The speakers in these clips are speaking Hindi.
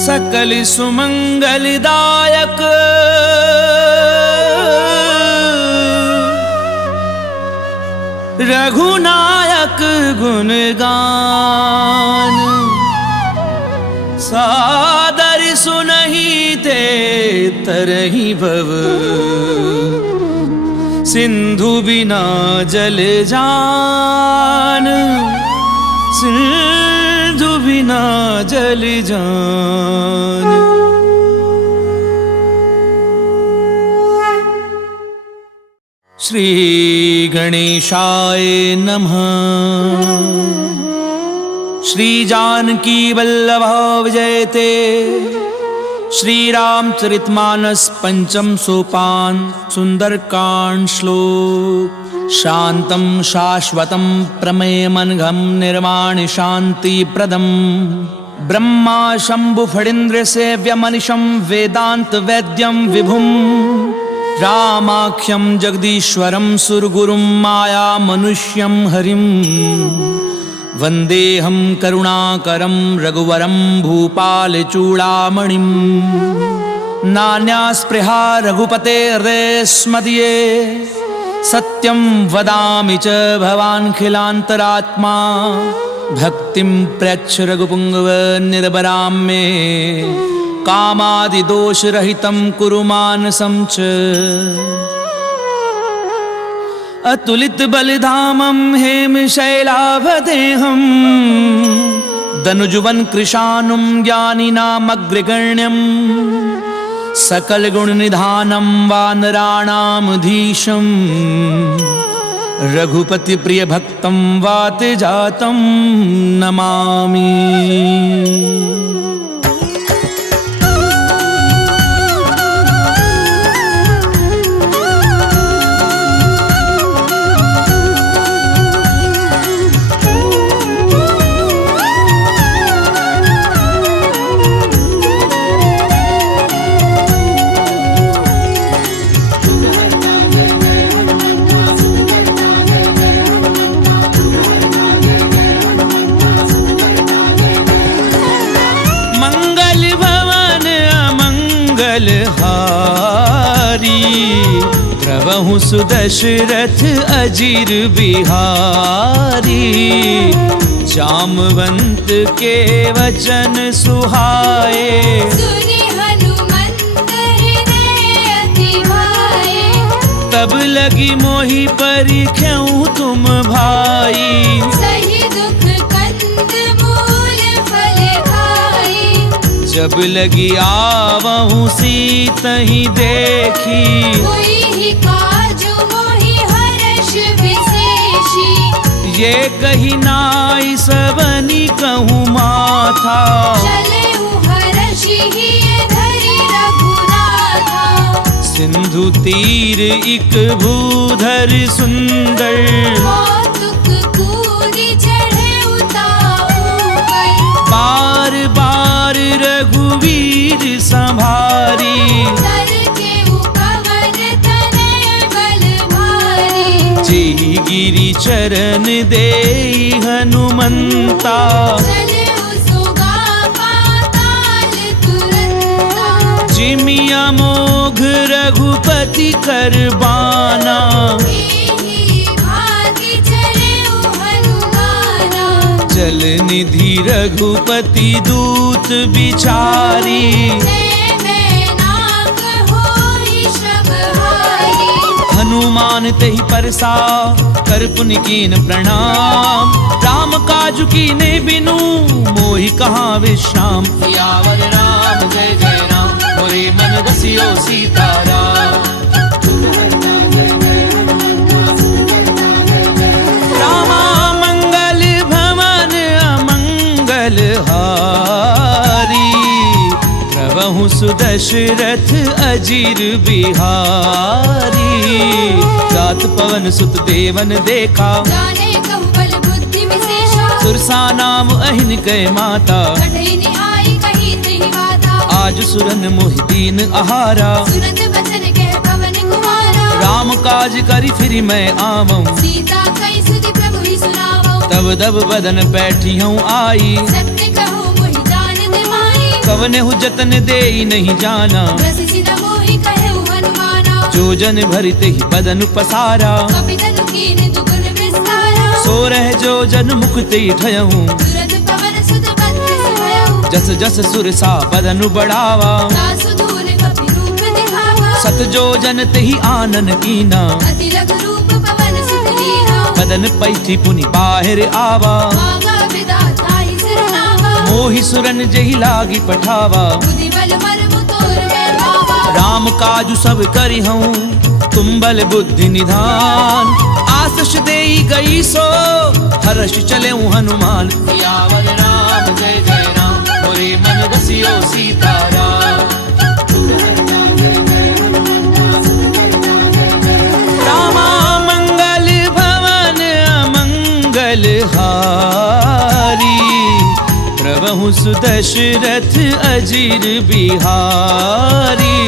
सकल सुमंगलदायक रघुनायक गुणगान सादर सुनहि ते तरहि भव सिंधु बिना जल जान सिंधु बिना जल जान। श्री गणेशाय नमः। श्री जानकी वल्लभ विजयते। श्री रामचरितमानस पंचम सोपान सुंदरकांड श्लोक। शांतं शाश्वतं प्रमेयमनघं निर्वाणि शांतिप्रदं ब्रह्मा शंभु फणीन्द्र सेव्यमनिशं वेदांत वैद्यं विभुं रामाख्यं जगदीश्वरं सुरगुरुं माया मनुष्यं हरिं वन्देऽहं करुणाकरं रघुवरं भूपालचूडामणिं। नान्या स्पृहा रघुपते हृदयस्मदीये सत्यं वदामि च भवान्खिलान्तरात्मा भक्तिं प्रयच्छ रघुपुङ्गव निर्भरां मे कामादिदोषरहितं कुरु मानसं च। अतुलित बलिधामं हेमशैलाभदेहं दनुजुवन कृशानुं ज्ञानिनामग्रगण्यं सकल गुण निधानं वानराणामधीशं रघुपति प्रिय भक्तं वात जातं नमामि। प्रभु सुदशरथ अजीर बिहारी जामवंत के वचन सुहाए सुनि हनुमंत हृदय अति भाए। तब लगी मोहि परिख्यऊ तुम भाई सही दुख कंद मूल फल खाए। जब लगी आवहु सीतहि देखी कोई ही काजु मोहि हर्ष विशेषी। ये कही नाई सबनी कहूँ माथा चलेउ हर्षि हिय धरि रघुनाथा। सिंधु तीर इक भूधर सुंदर कौतुक कूदि चढ़ेउ ताऊ पर। बार बार रघुवीर संभारी तर केउ पवन तनय बल भारी। जी गिरि चरण देई हनुमंता चलेउ सुगा पाताल तुरंता। जिमिया मोघ रघुपति करबाना एहि भाति चलेउ हनुमाना। जल निधि रघुपति दूत बिचारी नाक होई श्रमहारी। हनुमान तेहि परसा कर पुनि कीन प्रणाम राम काजु कीने बिनु मोहि कहाँ विश्राम। सियावर राम जय जय राम मोरे मन बसियो सीताराम। रामा मंगल भवन अमंगल हारी प्रभु सुदशरथ अजीर बिहारी। जात पवन सुत देवन देखा जाने कहु बल बुद्धि विशेषा। सुरसा नाम अहिन कै माता कठिन आई कही त्रिहि काज सुरन मोहि दीन आहारा। सुनत बचन कह पवन कुमारा। राम काज करि फिर मैं आवऊं, सीता कई सुधि प्रभु ही सुनावो। तब दब बदन बैठी हूँ आई। सत्य कहो मोहि जानत माई। कवने हु जतन देई नहीं जाना, रस सिदा मोहि कहु हनुमाना। जो जन भरित ही बदन पसारा। कपि तनु कीन दुगुन विस्तारा। सो रह जो जन मुख ते ठयऊं, तुरत पवन सुत बत्तिस भयउ। जस जस सुर सा बदनु बढ़ावा। दासु दूर कपि रूप दिखावा। सत जो जन तेहि आनन कीना, अति लघु रूप पवन सुत लीना। बदन पैठी पुनि बाहिर आवा। मागा विधाता ही सिरनावा। मोहि सुरन जहि लागी पठावा। बुद्धि बल मर्म तोर में भावा। राम काजु सब करि हूँ, तुम बल बुद्धि निधान। आशीष देई गई सो, हर्ष चले हनुमान। सियावर राम जय जय राम, मोरे मन रसियो सीताराम। रामा मंगल भवन अमंगल हारी, प्रभु सुदशरथ अजीर बिहारी।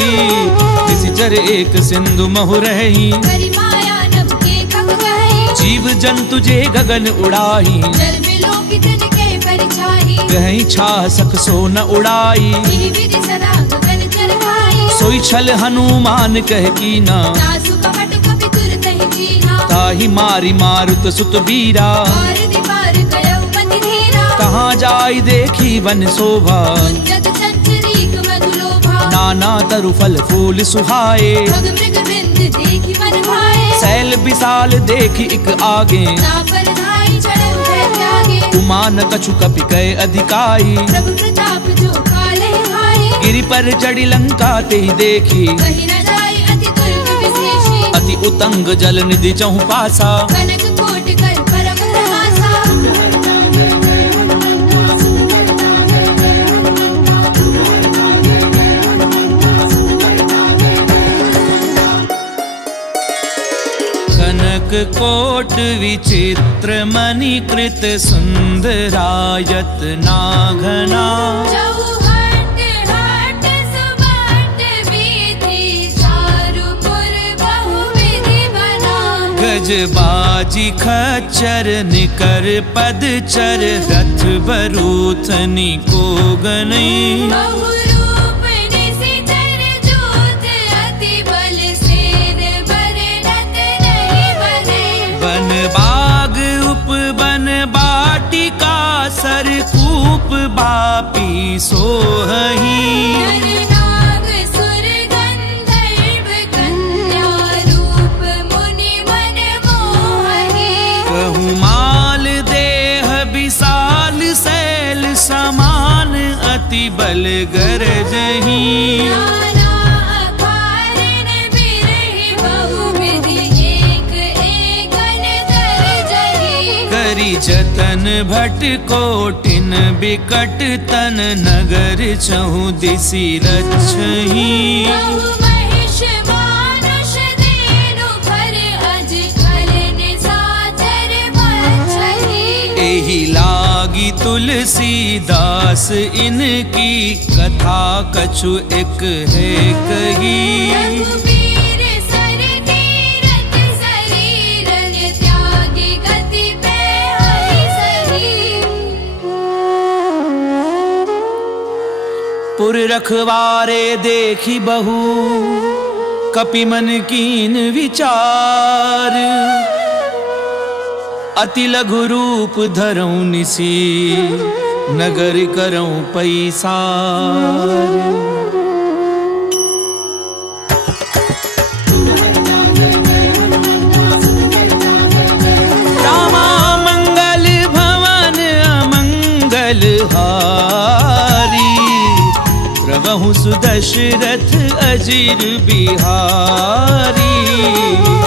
निशिचर एक सिंधु महु रही, करि माया नभ के कब गए। जीव जंतु जे गगन उड़ाही। जल बिलो कितन के परिछाई। कहीं छा सक सो न उड़ाई। इहि विधि सदा गगन चरखाई। सोई छल हनुमान कह कीना, दासु कपट कपि तुरत ही चीना। ताहि मारी मारुत सुत बीरा। और दीवार कयउ पति धीरा। कहाँ जाई देखी वन शोभा, उद्यत चंचरीक मधुलोभा। नाना तरु फल फूल सुहाए। भग मृग बिंद देखि मन भाए। सैल विशाल देखी इक आगे, तापर धाई चढ़उ भय त्यागे। उमान कछु कपि कय अधिकाई। प्रभु प्रताप जो काले भाई। गिरि पर चढ़ी लंका ते देखी, कहि न जाय अति दुर्ग विशेषी। अति उतंग जल निधि चहु पासा। कनक कोट कर परम प्रहासा। कनक कोट विचित्र मणिकृत सुंदरायत नाघना। चौहट हट सुबट विधि चारुपुर बहुविधि बना। गजबाजी खच्चर निकर पदचर, रथ बरूथनी को गनई। बहुरूप निशिचर जोत अति बल सेन बरनत नहीं बने। वन बाग उपवन बाटिका, सरकूप बापी सोहही। नर नाग सुर गंधर्व कन्या, रूप मुनि मन मोहनी। कहु माल देह विशाल, शैल समान अति बल गरजही। नाना अकारण बिरहि बहुविधि, एक एकन दर्जहि। करी जतन भट कोटिन बिकट तन, नगर चहु दिसि रक्षही। बहु महिष मानुष देनु भर, अज खल निशाचर बछहि। एहि लागी तुलसीदास, इनकी कथा कछु एक है कही। रघुबीर सर तीरथ शरीरन, त्यागी गति पे हरि सही। पुर रखवारे देखी बहु, कपि मन कीन विचार। अति लघु रूप धरऊं निसी, नगर करऊं पैसार। रामा मंगल भवन अमंगल हारी, प्रभु सुदशरथ अजीर बिहारी।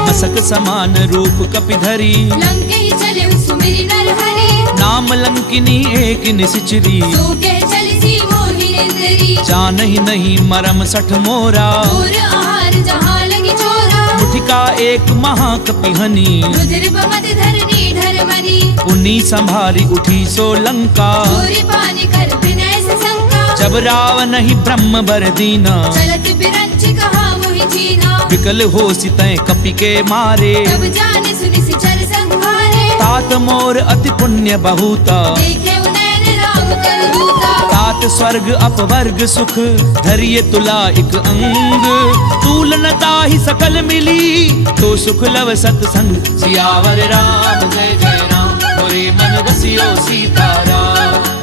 मसक समान रूप कपि धरी, लंके चले सुमिरि नर हरि। नाम लंकिनी एक निशिचरी। सोके चलसी मोहि निंदरी। जानहि नहीं मरम सठ मोरा, और आहार जहाँ लगी चोरा। मुठिका एक महाकपिहनी, रुधिर बमत धरनी धर्मनि। पुनि संभारी उठी सो लंका। पूरी पानी कर विनय से शंका। जब तब रावण ही ब्रह्म बर दीना, चलत बिरंच कहा मोहि चीना। विकल हो सितय कपि के मारे, तब जाने सुनि सिचर संहारे। तात मोर अति पुण्य बहुता, देखे उनैन राम कर दूता। तात स्वर्ग अपवर्ग सुख, धरिय तुला एक अंग। तूल न ताहि सकल मिली, तो सुख लव सतसंग। सियावर राम जय जय राम, मोरे मन रसियो सीताराम।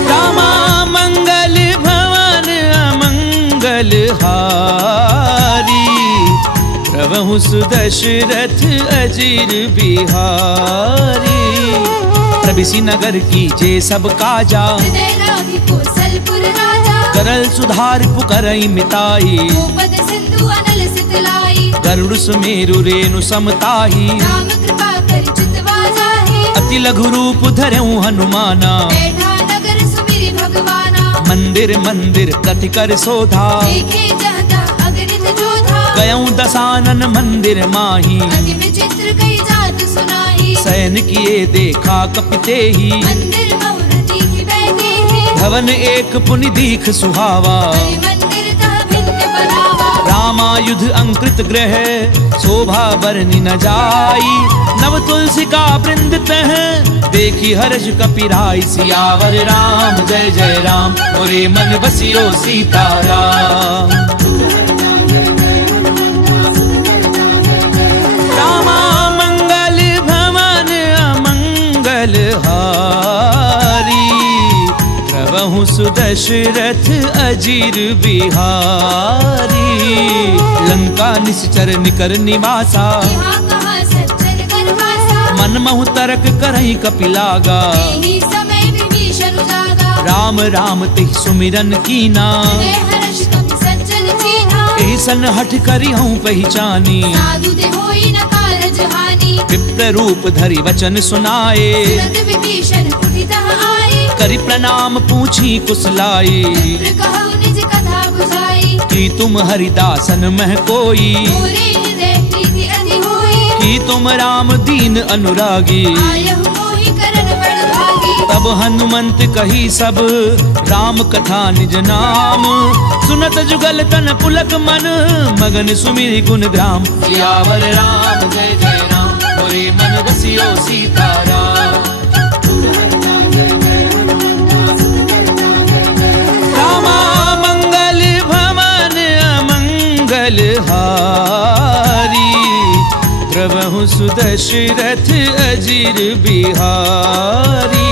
रामा मंगल भवन अमंगल हारी, प्रभु सुदशरथ अजीर बिहारी। प्रभिसि नगर की जे सब काजा, हृदय राखि कौशलपुर राजा। करल सुधार पुकरई मिताई, गोपद सिंधु अनल सितलाई। गरुड़ सुमेरु रेणु समताही, राम कृपा कर चितवा जाहि। अति लघु रूप धरऊं हनुमाना, बैठा नगर सुमिरि भगवाना। मंदिर मंदिर कथि कर सोधा, देखे जहता अगणित जोधा। गयऊं दसानन मंदिर माही, अति विचित्र कई जात सुनाई। सैन किए देखा कपिते ही, मंदिर बहुरति की बैठी ही। भवन एक पुनि दीख सुहावा। हरि मंदिर तह भिन्न बनावा। रामायुध अंकृत ग्रह, शोभा बरनि न जाई। नव तुलसी का वृंद तह, देखी हर्ष कपिराई। सियावर राम जय जय राम, मोरे मन बसियो सीताराम। रामा मंगल भवन अमंगल हारी, प्रभु सुदशरथ अजीर बिहारी। लंका निश्चर निकर निवासा, यहाँ कहाँ सज्जन कर वासा। मन महु तरक करहि कपिलागा। एहि समय विभीषण जागा। राम राम तिह सुमिरन कीना, हृदय हर्ष कपि सज्जन चीन्हा। एहि सन हठ करिहउँ पहचानी। साधु ते होई न कारज हानि। विप्र रूप धरि वचन सुनाए, तुरत विभीषण उठि तह आए। करि प्रणाम पूछी कुशलाई। विप्र कहु निज कथा बुझाई। कि तुम हरिदासन मह कोई, मोरे हृदय प्रीति अति होई। कि तुम राम दीन अनुरागी। आयहु मोहि करन बड़ भागी। तब हनुमंत कही सब, राम कथा निज नाम। सुनत जुगल तन पुलक मन, मगन सुमिरि गुण ग्राम। सियावर राम जय जय राम, मोरे मन रसियो सीताराम। रामा मंगल भवन अमंगल हारी, प्रभु सुदशरथ अजीर बिहारी।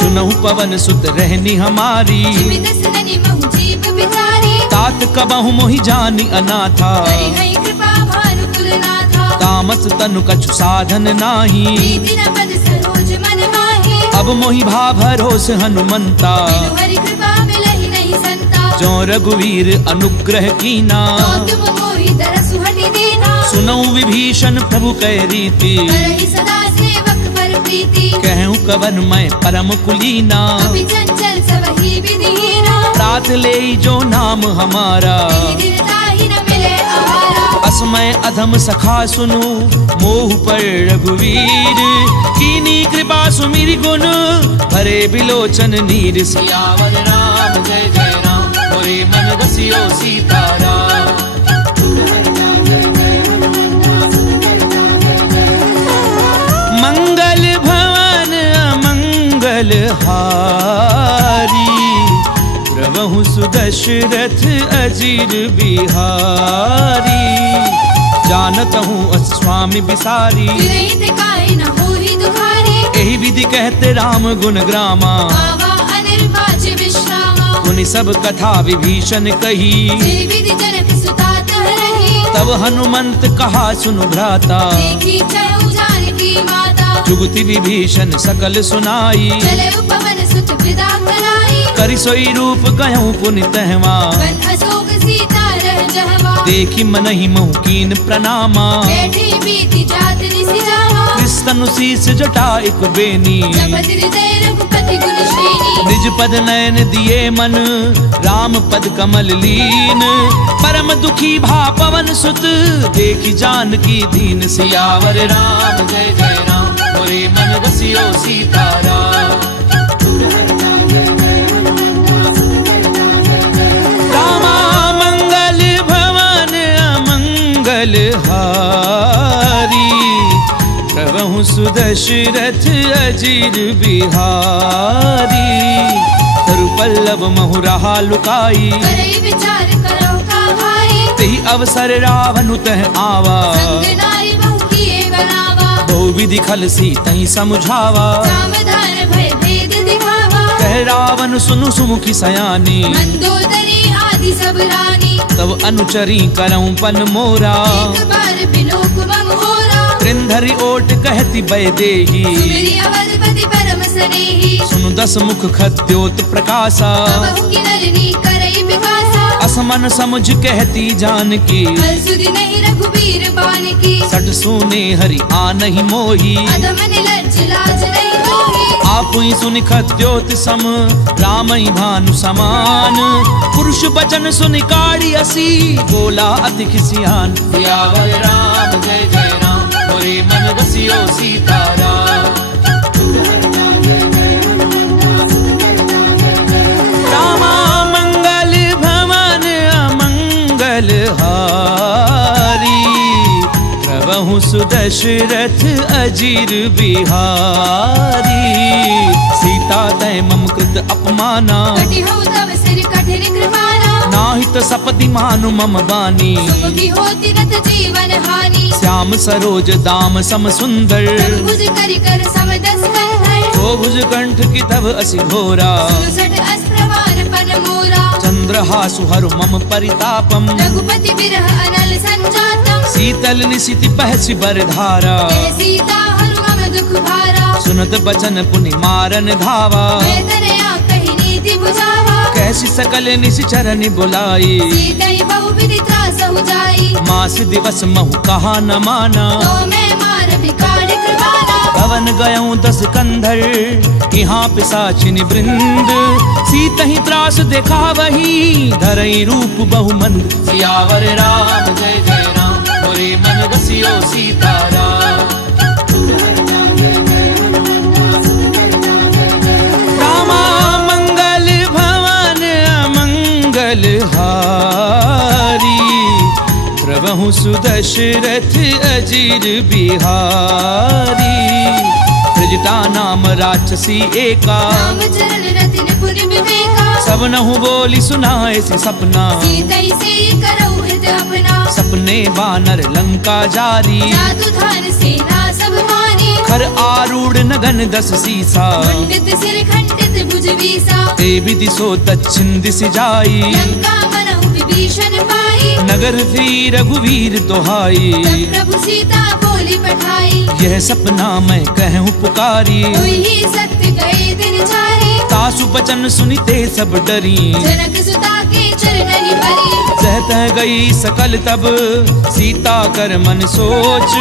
सुनहु पवन सुत रहनी हमारी, जिमि दस ननि महु जीव बिचारी। तात कबहु मोहि जानि अनाथा। हरि कृपा भानु कुलनाथा। तामस तनु कछु साधन नाही, प्रीति न पद सरोज मन माहि। अब मोहि भा भरोस हनुमंता। बिनु हरि कृपा मिलहि नहीं संता। जो रघुवीर अनुग्रह कीना, तो तुम मोहि तरसु हटि दीना। सुनऊ विभीषण प्रभु कै रीति। करहि सदा सेवक पर प्रीति। कहूँ कवन मैं परम कुलीना, अभी चंचल सबहि विधिहीना। प्रात ले जो नाम हमारा। तेहि दिन ताहि न मिले आहारा। असमय अधम सखा सुनु, मोह पर रघुवीर। कीनी कृपा सुमिरि गुण, भरे बिलोचन नीर। सियावर राम जय जय राम, मोरे मन रसियो सीताराम। मंगल भवन अमंगल हारी, प्रभु सुदशरथ अजीर बिहारी। जानत हूँ अस स्वामी बिसारी, विरहित काहे न होहि दुखारी। एहि विधि कहते राम गुण ग्रामा। आवा अनिर्वाच विश्रामा। पुनि सब कथा विभीषण कही, जे विधि जनक सुता तह रही। तब हनुमंत कहा सुनु भ्राता। देखी चहु जानकी माता। जुगति विभीषण सकल सुनाई, चले उपवन सुत विदा कराई। करि सोई रूप गयऊँ पुनि तहवा। वन अशोक सीता रह जहवा। देखी मनहि महु कीन प्रणामा। बैठी बीती जात निसि जावा। कृष्ण शीस जटा एक बेनी, जपति हृदय रघुपति गुण श्रेणी। निज पद नयन दिए मन, राम पद कमल लीन। परम दुखी भा पवन सुत, देखी जानकी दीन। सियावर राम जय जय राम, मोरे मन बसियो सीताराम। रामा मंगल भवन अमंगल हारी, प्रभु सुदशरथ अजीर बिहारी। तरुपल्लव महु रहा लुकाई, करई विचार करो कहाई। तेहि अवसर रावण तह आवा, संग नारी बहु किए बनावा। बहु विधि खल सी तहि समझावा, सावधान भय भेद दिखावा। कह रावण सुनु सुमुखी सयानी, मंदोदरी आदि सब रानी। तब अनुचरी करऊं पन मोरा, एक बार बिलोक मम होरा। त्रिंधरी ओट कहती बैदेही, सुमिरि अवधपति परम स्नेही। सुनु दस मुख खद्योत प्रकाशा, बहु की नलिनी करई विकासा। असमन समझ कहती जानकी, बल सुधि नहीं रघुबीर बान की। सट सुने हरि आनहि मोही, अधम निलज्ज लाज नहीं होही। आपुई सुनि खद्योत सम रामई भानु समान। पुरुष बचन सुनि काढ़ी असी, बोला अति खिसियान। सियावर राम जय जय राम, मोरे मन बसियो सीताराम। रामा मंगल भवन अमंगल हारी, प्रभु सुदशरथ अजीर बिहारी। सीता तय मम कृत अपमाना, कटि हो तव सिर कठिन कृपाना। नाहित सपति मानु मम बानी, सुमुखी होती नत जीवन हानि। श्याम सरोज दाम सम सुंदर, भुज करि कर समदस कंधर। तो भुज कंठ की तब असि घोरा, सुसट अस्प्रवार पन मोरा। चंद्रहासु हरु मम परितापम, रघुपति बिरह अनल संजातम। शीतल निशिति बहसि बरधारा, जय सीता हरु मम दुख भारा। सुनत बचन पुनि मारन धावा। मैं तनया कहि नीति बुझावा। कैसी सकल निशिचरनि बुलाई, सीतई बहु विधि त्रासहु जाई। मास दिवस महु कहा न माना। तो मैं मार बिकाड़ कृपाना। पवन गयऊं दस कंधर, यहाँ पिशाचिनि वृंद। सीतहि त्रास देखा वही, धरई रूप बहुमंद। सियावर राम जय जय राम, मोरे मन बसियो सीताराम। रामा मंगल भवन अमंगल हारी, प्रभु सुदशरथ अजीर बिहारी। ब्रजटा नाम राक्षसी एका, राम चरण रतिन पुनि विवेका। सब नहु बोली सुनाए से सपना। सीतई से करऊ हित अपना। सपने बानर लंका जारी, जादू धार सेना सब मानी। खर आरूढ़ नगन दस सीसा, मंडित सिर खंडित भुज बीसा। ते विधि सो दक्षिण दिश जाई, लंका मनहु विभीषण पाई। नगर फिरी रघुवीर दोहाई। तब प्रभु सीता बोली पठाई। यह सपना मैं कहूँ पुकारी, हुई ही सत्य गए दिन चारे। तासु बचन सुनिते सब डरी, जनक सुता के चरणनि परी। सहत गई सकल तब सीता कर मन सोच।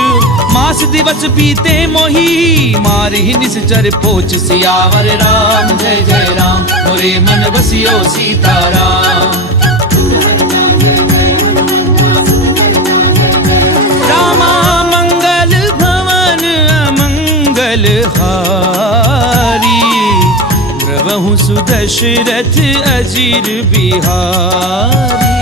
मास दिवस बीते मोही, मारी निश्चर पोच। सियावर राम जय जय राम, मोरे मन बसियो सीताराम। रामा मंगल भवन अमंगल हारी, प्रभु सुदशरथ अजीर बिहारी।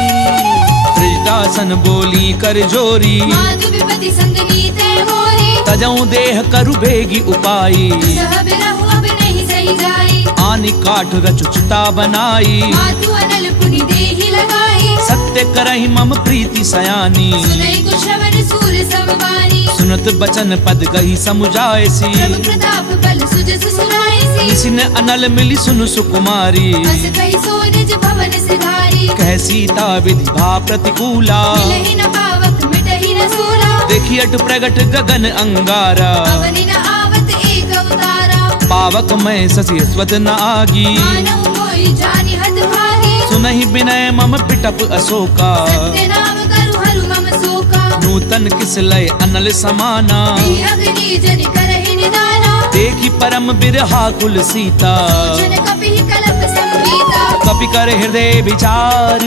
ब्रजदासन बोली कर जोरी, माधु विपति संग नीते मोरी। तजऊं देह करु बेगी उपाई। सह बिरहु अब नहीं सही जाई। आनि काठ रचुचिता बनाई, माधु अनल पुनि देहि लगाई। सत्य करहि मम प्रीति सयानी। सुनई को श्रवण सूर समवानी। सुनत बचन पद गही समुझायसी, प्रभु प्रताप बल सुजस सुनाईसी। निसिन अनल मिली सुनु सुकुमारी। अस कहि सो निज भवन सिधारी। कह सीता विधि भा प्रतिकूला, मिलहि न पावक मिटहि न सूला। देखी अट प्रगट गगन अंगारा। पवनि न आवत एक अवतारा। पावक मैं शशि स्वत न आगी, मानव मोहि जानि हत भागी। सुनहि विनय मम पिटप अशोका। सत्य नाम करु हरु मम शोका। नूतन किस लय अनल समाना, दी अग्नि जन करहि निदाना। देखी परम बिरहा कुल सीता। जन कपिहि कलप संपीता। कपि कर हृदय विचार,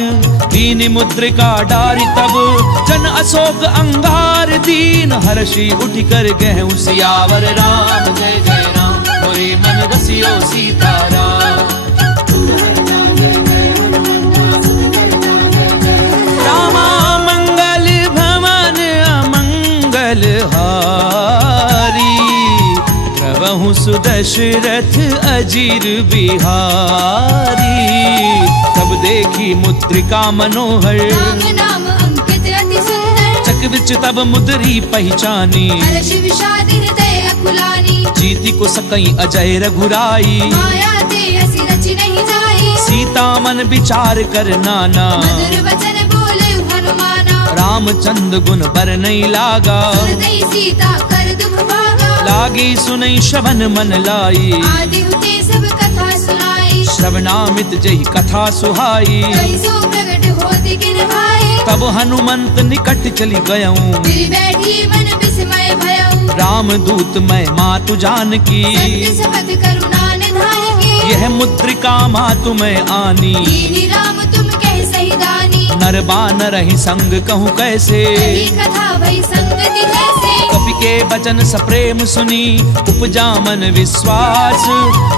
दीन मुद्रिका डारी तब जन अशोक अंगार, दीन हर्षि उठ कर गहु सियावर राम। जय जय राम मोरे मन बसियो सीताराम। रामा मंगल भवन अमंगल हारी, प्रभु सुदशरथ अजीर बिहारी। तब देखी मुद्रिका मनोहर, राम नाम अंकित अति सुंदर, चक विच तब मुद्री पहचानी। हर्ष विषाद हृदय अकुलानी, जीति को सकई अजय रघुराई। माया ते हसी रचि नहीं जाई, सीता मन विचार कर नाना। मधुर वचन बोले हनुमाना, रामचंद्र गुण बर नहीं लागा। सुरदई सीता कर दुख भागा, लागी सुनई श्रवण मन लाई। आदि हुते सब कथा सुनाई, श्रवणामित जही कथा सुहाई। कई सो प्रगट होति किन भाई, तब हनुमंत निकट चली गयऊं। फिर बैठी मन विस्मय भयऊ, राम दूत मैं मातु जानकी। सत्य शपथ करुणा निधान की, यह मुद्रिका मातु मैं आनी। दीनी राम तुम कह सही दानी, नर बानर ही संग कहूँ कैसे। कही कथा भई संगति जैसे, कपि के वचन सप्रेम सुनी, उपजा मन विश्वास।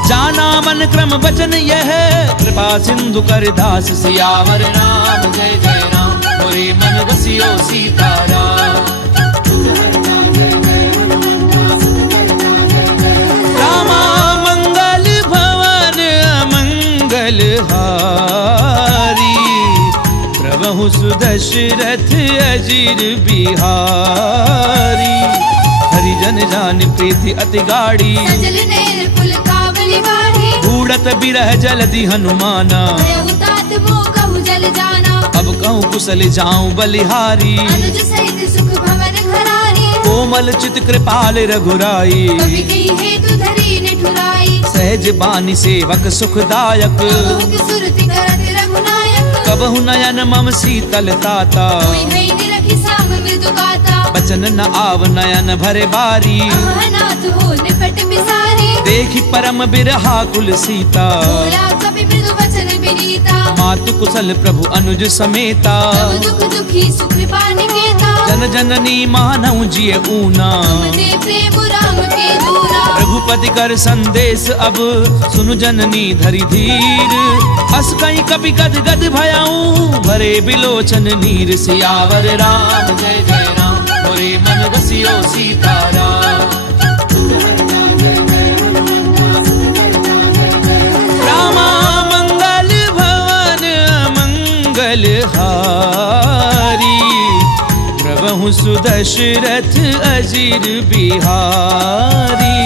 जाना मन क्रम वचन यह, कृपा सिंधु कर दास। सियावर राम जय जय राम मोरे मन बसियो सीताराम। रामा मंगल भवन अमंगल हारी, प्रभु सुदशरथ अजीर बिहारी। हरिजन जान प्रीति अति गाढ़ी, सजल नैन पुल कावली बाढ़ी। बूढ़त बिरह जलधि हनुमाना, भयउ तात मोह कहु जल जाना। अब कहूँ कुशल जाऊं बलिहारी। अनुज सहित सुख भवन घरारी, कोमल चित कृपाल रघुराई। कवि कही हेतु धरी निठुराई। सहज बानी सेवक सुखदायक, कबहु की सुरति करत रघुनायक। कबहु नयन मम शीतल ताता। कोई है निरखि साम मृदु गाता, बचन न आव नयन भरे बारी। अहनाथ हो निपट बिसारी। देखी परम बिरहा कुल सीता, बोला कपि मृदु वचन विनीता। मातु कुशल प्रभु अनुज समेता। तब दुख दुखी सुख पानिकेता, जन जननी मानव जिय ऊना। दे प्रेम राम के दूरा। रघुपति कर संदेश अब सुनु जननी धरि धीर। अस कहीं कभी गद गद भयाऊं, भरे बिलोचन नीर। सियावर राम जय जय राम मोरे मन बसियो सीताराम। रामा मंगल भवन अमंगल हारी, प्रभु सुदशरथ अजीर बिहारी।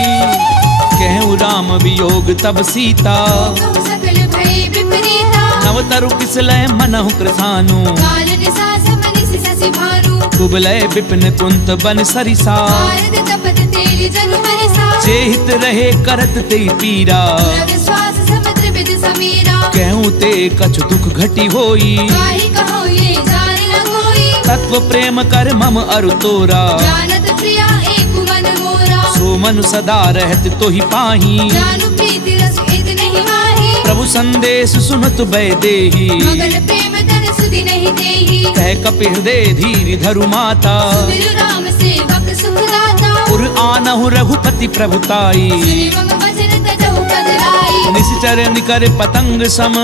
कहूँ राम वियोग तब सीता, कहु सकल भय विपरीता। नव तरु किसलय मनहु कृसानु। काल निसा समनिसि शशि भानु, कुबलय विपिन कुंत बन सरिसा। भारत तपत तेलि जनु बरिसा। जेहित रहे करत ते पीरा, रग श्वास समुद्र विद समीरा। कहूँ ते कछु दुख घटी होई। काहि कहो ये जान न कोई, तत्व प्रेम कर मम अरु तोरा। जानत प्रिया एक मन मोरा। सो मनु सदा रहत तोहि पाही। जानु प्रीति रस इद नहीं माही, प्रभु संदेश सुनत भय देही। मगन प्रेम धन सुधि नहीं देही। कह कपि हृदय धीर धरु माता। सुमिरु राम सेवक सुखदाता। पुर आनहु रघुपति प्रभुताई। सुनि मम वचन तजहु पद लाई। निश्चर निकर पतंग सम,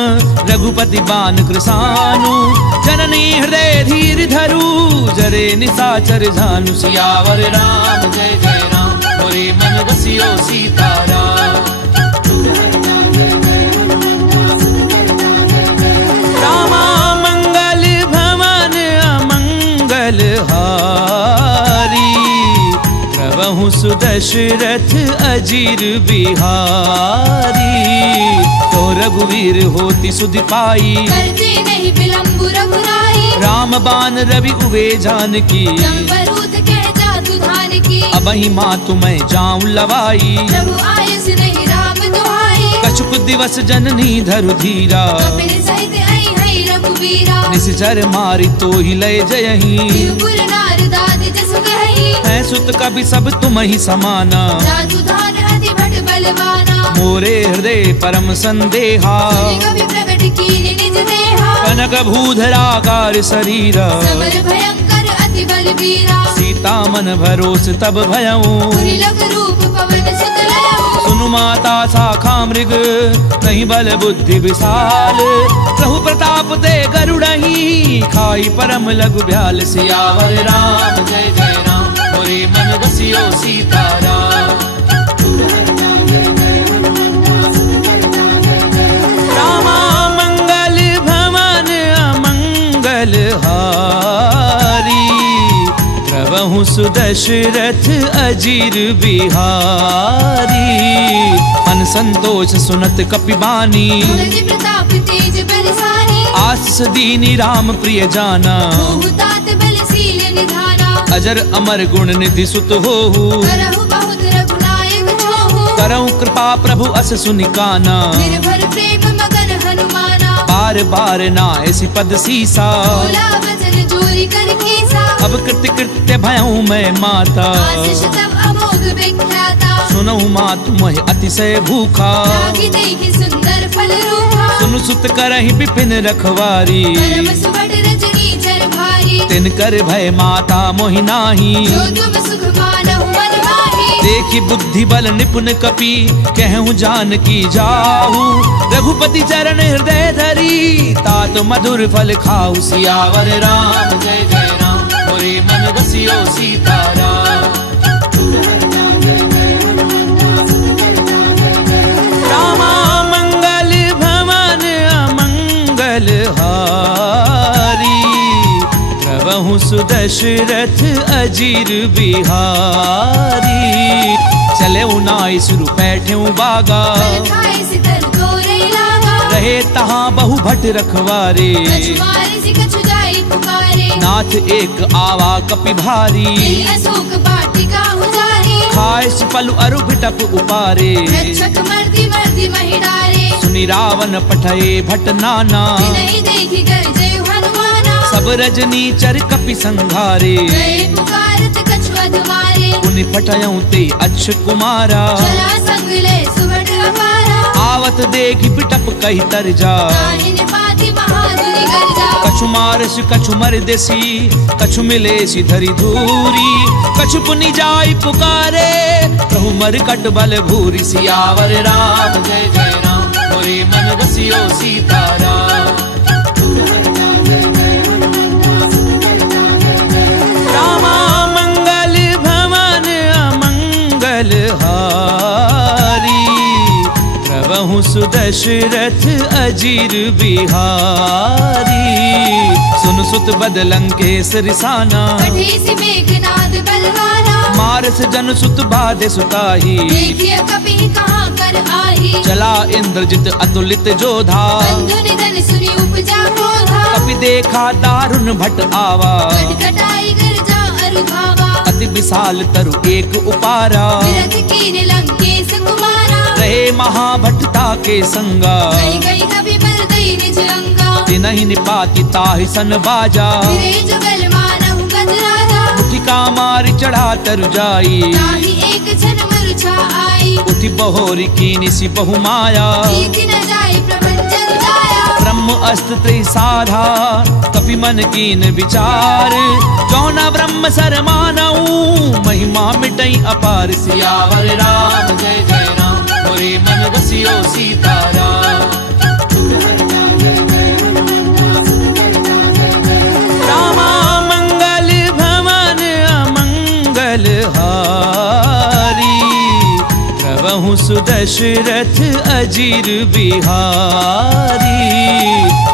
रघुपति बान कृसानु। जननी हृदय धीर धरु, जरे निशाचर झानु। सियावर राम जय जय राम मोरे मन बसियो सीताराम। रामा मंगल भवन अमंगल हारी, प्रभु सुदशरथ अजीर बिहारी। तो रघुवीर होति सुधि पाई, करते नहीं विलंबु रघुराई। राम बान रवि उबे जानकी। जम्बरूद कह जातु धान की, अबहि मातु मैं जाऊं लवाई। प्रभु आयुष नहीं राम दुहाई। कछुक दिवस जननी धरु धीरा, कपिल सहित आई हई रघुवीरा। निश्चर मारि तो ही लय जयही। त्रिपुर नारदाद जसु गही, है सुत कभी सब तुम ही समाना। जातु धान अति भट बलवाना। मोरे हृदय परम संदेहा, सुनि कवि प्रगट दशरथ कीन निज देहा कनक भूधराकार शरीर समर भयंकर अति बलबीरा सीता मन भरोस तब भयऊ पुरी लग रूप पवन सुत लयऊ सुनु माता शाखा मृग नहीं बल बुद्धि विशाल प्रभु प्रताप ते गरुड़ही खाई परम लघु ब्याल सियावर राम जय जय राम मोरे मन बसियो सीताराम रामा मंगल भवन अमंगल हारी प्रभु सुदशरथ अजीर बिहारी मन संतोष सुनत कपिबानी तुलसी प्रताप तेज बलसानी आशीष दीनी राम प्रिय जाना तात बलशील निधाना अजर अमर गुण निधि सुत होहु करहु बहुत रघुनायक छोहु करऊं कृपा प्रभु अस सुनिकाना निर्भर प्रेम मगन हनुमाना बार बार नायसि पद सीसा बोला वचन जोरी कर कीसा अब कृत्य कृत्य भयऊं मैं माता आशीष तब अमोघ विख्याता सुनऊ मात मोह अतिशय भूखा लागी देखि सुंदर फल रूपा सुनु सुत करहि विपिन रखवारी परम सुबट रजनी चर भारी तिन कर भय माता मोहि नाही जो तुम सुख मानहु मन माही देखी बुद्धि बल निपुण कपि कहूँ जान की जाहू रघुपति चरण हृदय धरी तात मधुर फल खाऊ सियावर राम जय जय राम मोरे मन बसियो सीताराम रामा मंगल भवन अमंगल हारी प्रभु सुदशरथ अजीर बिहारी चले उनाई सुरु बैठे बागा खाए सितर तोरे लागा रहे तहाँ बहु भट रखवारे कछु मारे सि कछु जाई पुकारे नाथ एक आवा कपि भारी तेरी अशोक वाटिका उजारी खाए पलु अरु बिटप उपारे रक्षक मर्दी मर्दी महिडारे सुनि रावण पठये भट नाना नहीं देखी कर जय हनुमाना सब रजनी चर कपि संघारे गए पुकारत कछु अधमारे उनि पठयऊं ते अच्छ कुमारा चला संग ले सुबट अपारा आवत देखि बिटप कही तर जा नाहिन पाति महादुनि गर्जा कछु मारस कछु मर देसी कछु मिले सी धरी धूरी कछु पुनि जाई पुकारे प्रभु मर कट बल भूरी सियावर राम जय जय राम मोरे मन बसियो सीताराम रामा मंगल भवन अमंगल हारी प्रभु सुदशरथ अजीर बिहारी सुन सुत बदलंकेश रिसाना पठेसि मेघनाद बलवाना मारस जन सुत बाधे सुताही देखिए कपि कहाँ कर आही चला इंद्रजित अतुलित जोधा बंधु निधन सुनि उपजा क्रोधा कपि देखा दारुण भट आवा कटकटाई गर्जा अरु धावा अति विशाल तरु एक उपारा विरथ कीन लंकेश कुमारा रहे महाभटता के संगा गई गई कपि बल दई निज अंगा तिनहि निपाति ताहि सन बाजा फिरे जुगल मानहु गजराजा मुठिका मारि चढ़ा तरु जाई ताहि एक क्षण मरुछा आई उठि बहोरी कीनिसि बहु माया जीत न जाय प्रपंचन जाया ब्रह्म अस्त्र त्रिसाधा कपि मन कीन विचार जौना ब्रह्म सर मानऊ महिमा मिटई अपार सियावर राम जय जय राम मोरे मन बसियो सीताराम रामा मंगल भवन अमंगल हारी प्रभु सुदशरथ अजीर बिहारी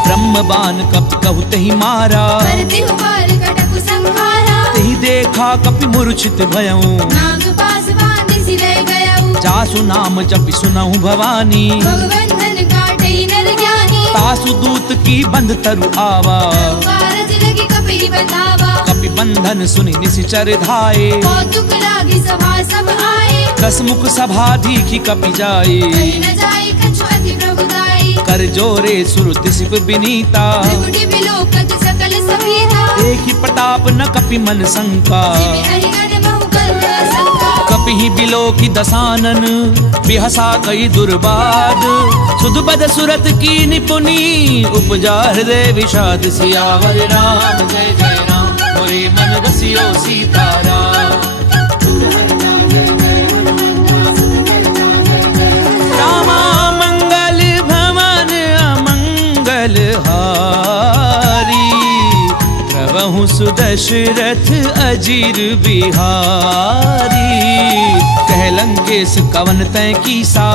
ब्रह्म बाण कपि कहु तहि मारा करति हुबार कटक संहारा तहि देखा कपि मूर्छित भयऊ नाग पास बांधि सिले गयऊ जासु नाम जपि सुनहु भवानी भगवंधन काटै नर ज्ञानी तासु दूत की बंध तरु आवा कारज लगी कपि बतावा कपि बंधन सुनि निशिचर धाये कौतुक लागी सभा सब आए दस मुख सभा दीखी कपि जाए कहीं न जाए कछु अति प्रभुदाई कर जोरे सुरति शिव विनीता त्रिपुटी बिलोकत सकल सभीता देखी प्रताप न कपि मन शंका जिमि अहिगन बहु करुणा संका कपि कपिहि बिलोकि दसानन, बिहसा कई दुर्बाद। सुध बद सुरत की निपुनी, उपजा हृदय विषाद। सियावर राम जय जय राम, मोरे मन बसियो सीताराम। रामा मंगल भवन अमंगल हारी, प्रभु सुदशरथ अजीर बिहारी। कह लंकेश कवन तै कीसा,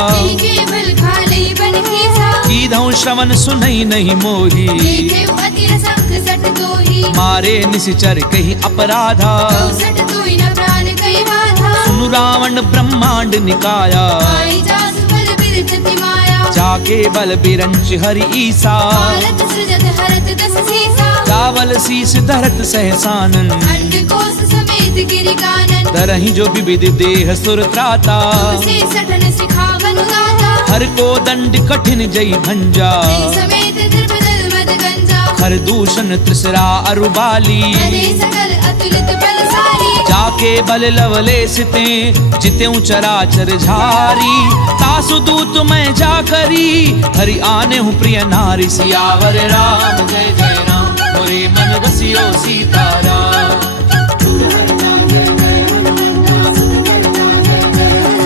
केवल खाले बन कीसा। कीधौ श्रवण सुनई नहीं मोही, देखेउ अति रसंख सट दोही। मारे निश्चर कही अपराधा, सट दोई न प्राण कई बाधा। सुनु रावण ब्रह्मांड निकाया, आई जासु बल बिरचति माया। जाके बल बिरंच हरि ईसा, भारत सृजत हरत दस सीसा। चावल शीस धरत सहसानन, अंड कोस समेत गिरि कानन। दरहि जो विविध देह सुर त्राता, से सठन सिखावन गाता। हर को दंड कठिन जई भंजा, समेत द्रपदल मद गंजा। हर दूषण त्रिसरा अरुबाली, हरे सकल अतुलित बलशाली। जाके बल लवलेसिते, जितेऊ चराचर झारी। तासु दूत मैं जा करी, हरि आने हूँ प्रिय नारी। सियावर राम जय जय राम, मोरे मन बसियो सीताराम।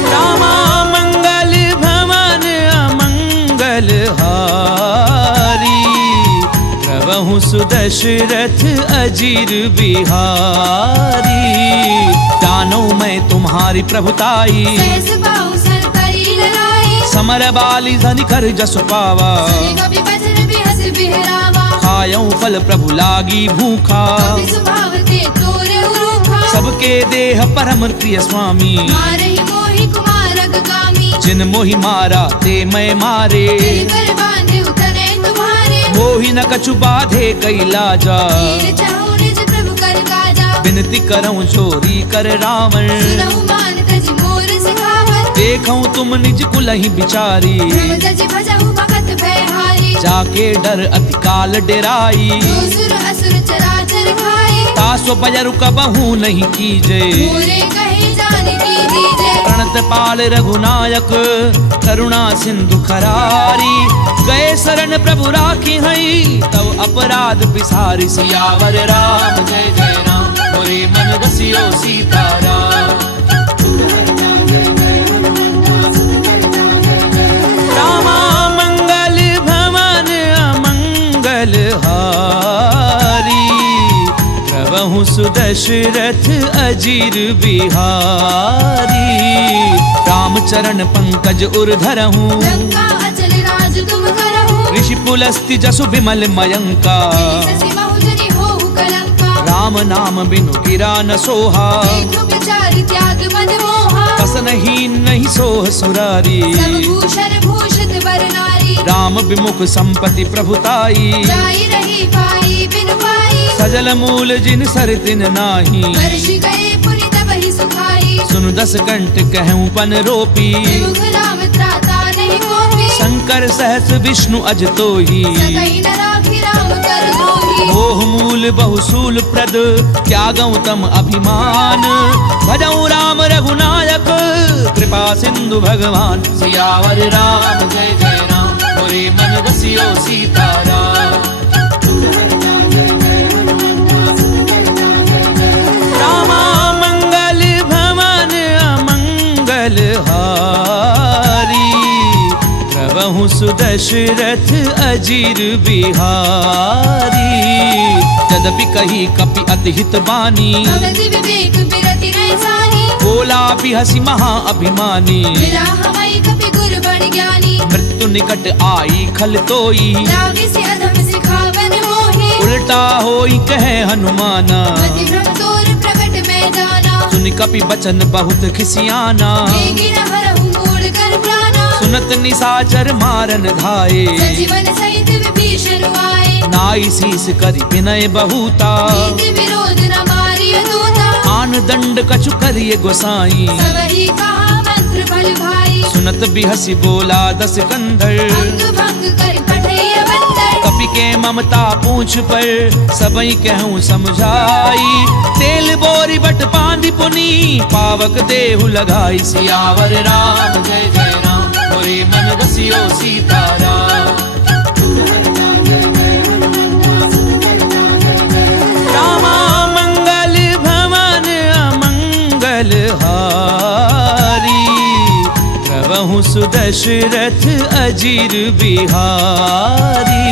रामा मंगल भवन अमंगल हारी, प्रभु सुदशरथ अजीर बिहारी। जानो मैं तुम्हारी प्रभुताई, सहस बाहु सन करी लड़ाई। समर बाली धनि कर जसु पावा। कभी बचन बिहस बिहरावा। खायऊ फल प्रभु लागी भूखा, कभी सुभावते तोरे उरूखा। सबके देह परम प्रिय स्वामी। मारहि मोहि कुमारक कामी। जिन मोहि मारा ते मैं मारे, तेरे कर बांधे उतरे तुम्हारे। मोहि न कछु बाधे कैलाजा। वीर चाहु निज प्रभु कर काजा। विनती करऊं चोरी कर रावण, सुनहु मान तज मोर सिखावन। देखऊं तुम निज कुलहि बिचारी। प्रभु तज भजहु भगत भयहारी। जाके डर अति काल डेराई, जो सुर असुर चराचर खाए। तासो बजरु कबहू नहीं कीजे। मोरे कहे जान की दीजे। प्रणत पाल रघुनायक, करुणा सिंधु खरारी। गए शरण प्रभु राखी हई, तव अपराध बिसारी। सियावर राम जय जय राम, मोरे मन बसियो सीताराम। रामा मंगल भवन अमंगल हारी, प्रभु सुदशरथ अजीर बिहारी। रामचरण पंकज उर धरहूँ, लंका अचल राज तुम करहु। ऋषि पुलस्ति जसु विमल मयंका। शशि बहुजनि होहु कलंका। राम नाम बिनु गिरा न सोहा, देखो विचार त्याग मद मोहा। कसनहीन नहीं सोह सुरारी। सब भूषण भूषित वर नारी। राम विमुख संपत्ति प्रभुताई, जाई रही पाई बिनु पाई। सजल मूल जिन सर तिन नाही। वर्ष गए पुनि तबहि सुखाई। सुन दस कंठ कहूँ पन रोपी, त्रिमुख राम त्राता नहीं कोपी। शंकर सहस विष्णु अज तोही। सकहि न राखी राम कर द्रोही। मोह मूल बहुसूल प्रद, त्यागऊ तम अभिमान। भजऊ राम रघुनायक, कृपा सिंधु भगवान। सियावर राम जय जय राम, मोरे मन बसियो सीताराम। रामा मंगल भवन अमंगल हारी, प्रभु सुदशरथ अजीर बिहारी। यद्यपि कही कपि अति हित बानी, भगति विवेक बिरति नहीं सानी। बोला भी हसी महा अभिमानी। मिला हमाई कपि गुर बड़ ज्ञानी। मृत्यु निकट आई खल तोई, लागे से अधम सिखावन मोहे। उल्टा होई कहे हनुमाना। मति भ्रम तोर प्रगट में जाना। सुन कपि बचन बहुत खिसियाना। देगी न हरहु मूढ़ कर प्राणा। सुनत निसाचर मारन धाये, सजीवन सहित विभीषण आए। नाई शीस करि विनय बहुता। नीति विरोध न मारिय दूता। आन दंड कछु करिय गोसाई। सबहि कहा मंत्र बल भाई। सुनत बिहसी बोला दस कंधर। अंग भंग कर पठैय बंदर। कपि के ममता पूछ पर सबई कहूँ समझाई। तेल बोरी बट बांधी पुनी पावक देहु लगाई। सियावर राम जय जय राम मोरे मन बसियो सीताराम। रामा मंगल भवन अमंगल हारी प्रभु सुदशरथ अजीर बिहारी।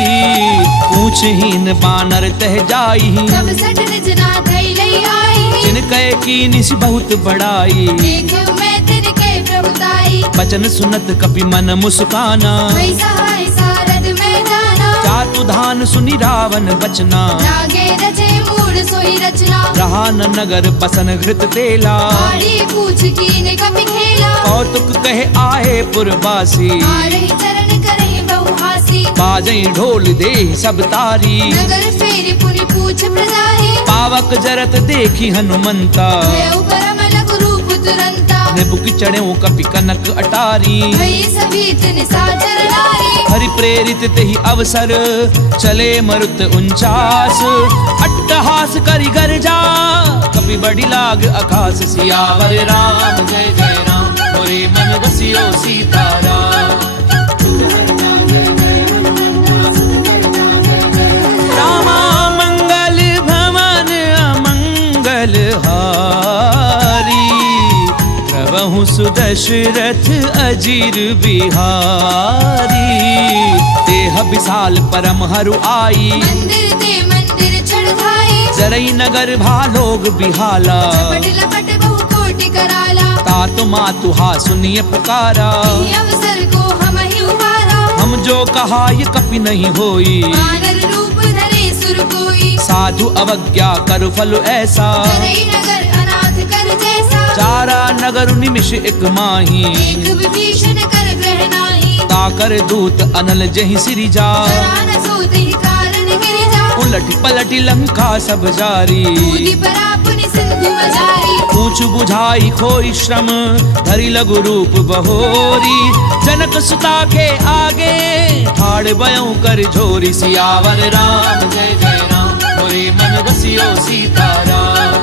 पूछहीन बानर तह जाई सब सट निजना धई लई आई। जिन कह की निस बहुत बड़ाई। देख मैं तिन के प्रभुताई। बचन सुनत कपि मन मुस्काना। भई सहाय सारद में जाना। जातु धान सुनि रावण बचना। लागे रचे मूड सोई रचना। रहा न नगर बसन घृत तेला। आड़ी पूछ कीन कपि खेला। कौतुक कहे आए पुरवासी। आरहि चरण करहि बहुहासी। बाजई ढोल दे सब तारी। नगर फेरि पुनि पूछ प्रजाहि। पावक जरत देखी हनुमंता। भयउ परम लघु रूप तुरंता। निबुक चढ़ेऊ कपि कनक अटारी। भई सभीत निसाचर नारी। हरि प्रेरित तेहि अवसर चले मरुत 49। अट्टहास करि गर्जा कपि बड़ी लाग आकाश। सियावर राम जय जय राम मोरे मन बसियो सीताराम। रामा मंगल भवन अमंगल हारी प्रभु सुदशरथ अजीर बिहारी। देह विशाल परम हरु आई। मंदिर ते मंदिर चढ़ाई। जरई नगर भालोग बिहाला। लपट लपट बहु कोटि कराला। तातु मातु हा सुनिय पुकारा। इहि अवसर को हम ही उबारा। हम जो कहा ये कपि नहीं होई। वानर रूप धरे सुर कोई। साधु अवज्ञा कर फल ऐसा। करई नगर अनाथ कर जैसा। चारा नगर निमिष एक माही। एक विभीषण कर ग्रह नाही। ताकर दूत अनल जहि सिरिजा। जरा न सोते कारण गिरिजा। उलट पलट लंका सब जारी। कूदी परा पुनि सिंधु मजारी। पूछ बुझाई खोई श्रम धरि लघु रूप बहोरी। जनक सुता के आगे ठाड़ बयऊ कर झोरी। सियावर राम जय जय राम मोरे मन बसियो सीताराम।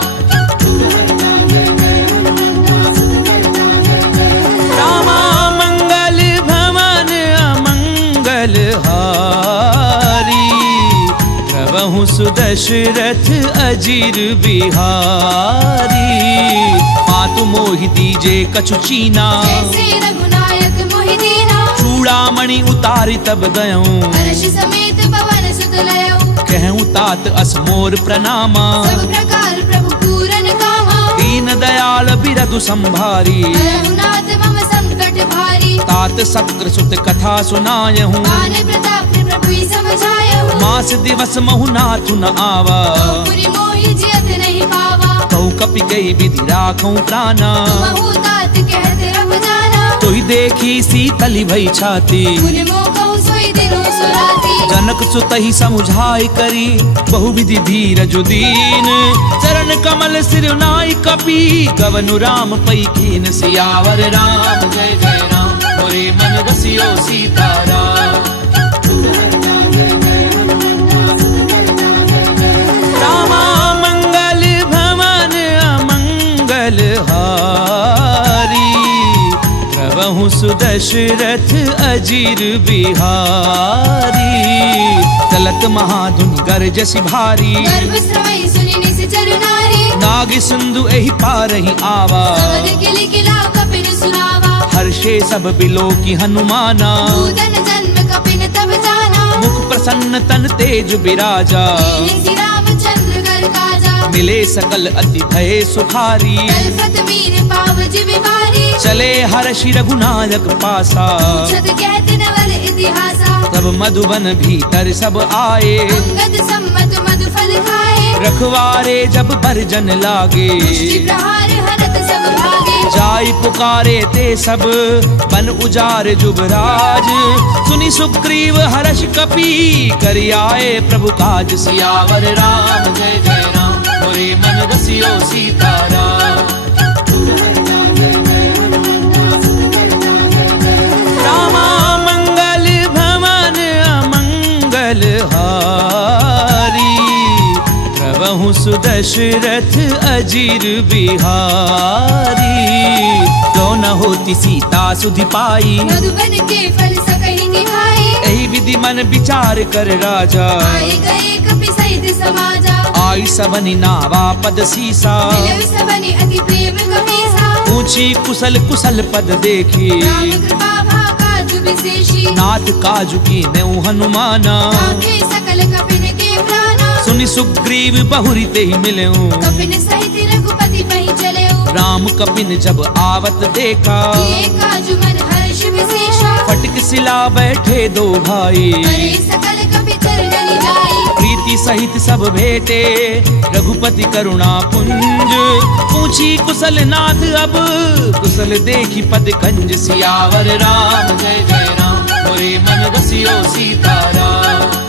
रामा मंगल भवन अमंगल हारी प्रभु सुदशरथ अजीर बिहारी। मातु मोहि दीजे कछु चीना। जैसे रघुनायक मोहि दीना। चूड़ामणि उतारी तब दयऊं। हर्ष समेत पवन सुत लयऊ। कहूँ तात असमोर प्रणामा। सब प्रकार प्रभु पूरन कामा। दीन दयाल बिरधु संभारी। रघुनाथ मम संकट भारी। तात सक्र सुत कथा सुनायहूँ। आन प्रताप प्रभु समझायहु। मास दिवस महु नाथु न आवा। पुरि मोहि जियत नहीं पावा। कहूँ कपि कई विधि राखूं प्राणा। महु तात कहत रब जाना। तोहि देखी सीतली भई छाती। पुनि मोह कहु सोई दिनु सुराती। जनक सुतहि समुझाई करी बहुविधि धीरज दीन। चरण कमल सिर नाई कपि गवनु राम पई कीन। सियावर राम जय जय राम मोरे मन बसियो सीताराम। रामा मंगल भवन अमंगल हारी प्रभु सुदशरथ अजीर बिहारी। चलत महाधुनि गरजसि भारी। गर्भ स्रवई सुनि निश्चर नारी। नाग सिंधु एहि पारहि आवा। समर किलि किला कपिन सुनावा। हर्षे सब बिलो की हनुमाना। भूधन जन्म कपिन तब जाना। मुख प्रसन्न तन तेज बिराजा। श्री रामचंद्र कर काजा। मिले सकल अति भय सुखारी। तलफत मीन पाव जिबि भारी। चले हर्षि रघुनायक पासा। छत कहत नवल इतिहासा। तब मधुबन भीतर सब आए। अंगद सम्मत मधु फल खाए। रखवारे जब बरजन लागे। मुष्टि प्रहार हरत सब भागे। जाय पुकारे ते सब बन उजार जुबराज। सुनि सुग्रीव हर्ष कपि करि आए प्रभु काज। सियावर राम जय जय राम मोरे मन बसियो सीताराम। रामा मंगल भवन अमंगल हारी सुदशरथ अजीर बिहारी। लो न होती सीता सुधि पाई, मधुबन के फल सकहि निभाए। यही विधि मन विचार कर राजा, आए गए कपि सहित समाजा। आई सबनि नावा पद सीसा, मिलउ सबनि अति प्रेम गमीसा। ऊंची कुशल कुशल पद देखी, राम कृपा भा काजु विशेषी। नाथ काजु की नेउ हनुमाना। आखे सकल कपिन के प्राणा। सुनि सुग्रीव बहुरी ते ही मिलेऊ, कपिन सहित रघुपति पहि चलेउ। राम कपिन जब आवत देखा, किए काजु मन हर्ष विशेषा। फटक सिला बैठे दो भाई, करे सकल कपि चरणनि जाई। प्रीति सहित सब भेटे रघुपति करुणा पुंज। पूछी कुशल नाथ अब कुशल देखी पद कंज। सियावर राम जय जय राम, मोरे मन बसियो सीताराम।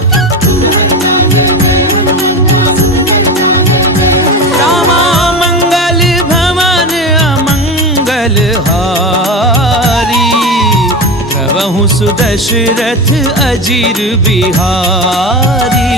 रामा मंगल भवन अमंगल हारी, प्रभु सुदशरथ अजीर बिहारी।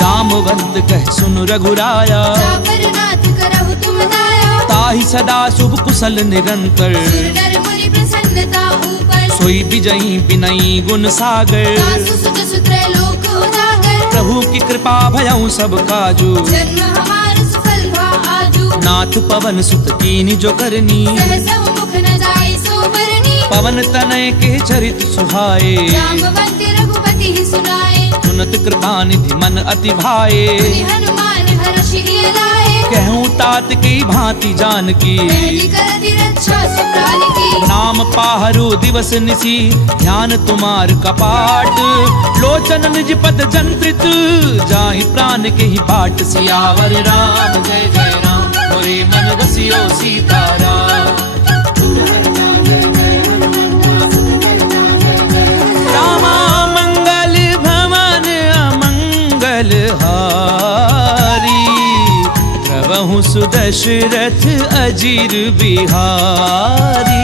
दामवंत कह सुन रघुराया, जापर नाथ करहु तुम दाया। ताहि सदा शुभ कुशल निरंतर। सुर नर मुनि प्रसन्नता ऊपर। सोई विजयी विनयी गुण सागर। दासु सुत सुत्र लोक उजागर। प्रभु की कृपा भयउ सब काजू, जन्म हमार सुफल भा आजू। नाथ पवन सुत कीनी जो करनी। सहसौ मुख न जाय सो बरनी। पवन तनय के चरित सुहाए, जामवंत रघुपति ही सुनाए। सुनत कृपा निधि मन अति भाए। मुनि हनुमान हर्षि लाए। कहूँ तात की भांति जान की, पहली करति रक्षा सुप्राण की। नाम पाहरु दिवस निसी, ध्यान तुम्हार कपाट। लोचन निज पद जंत्रित, जाहि प्राण के ही बाट। सियावर राम जय जय राम, मोरे मन बसियो सीताराम। रामा मंगल भवन अमंगल हारी, प्रभु सुदशरथ अजीर बिहारी।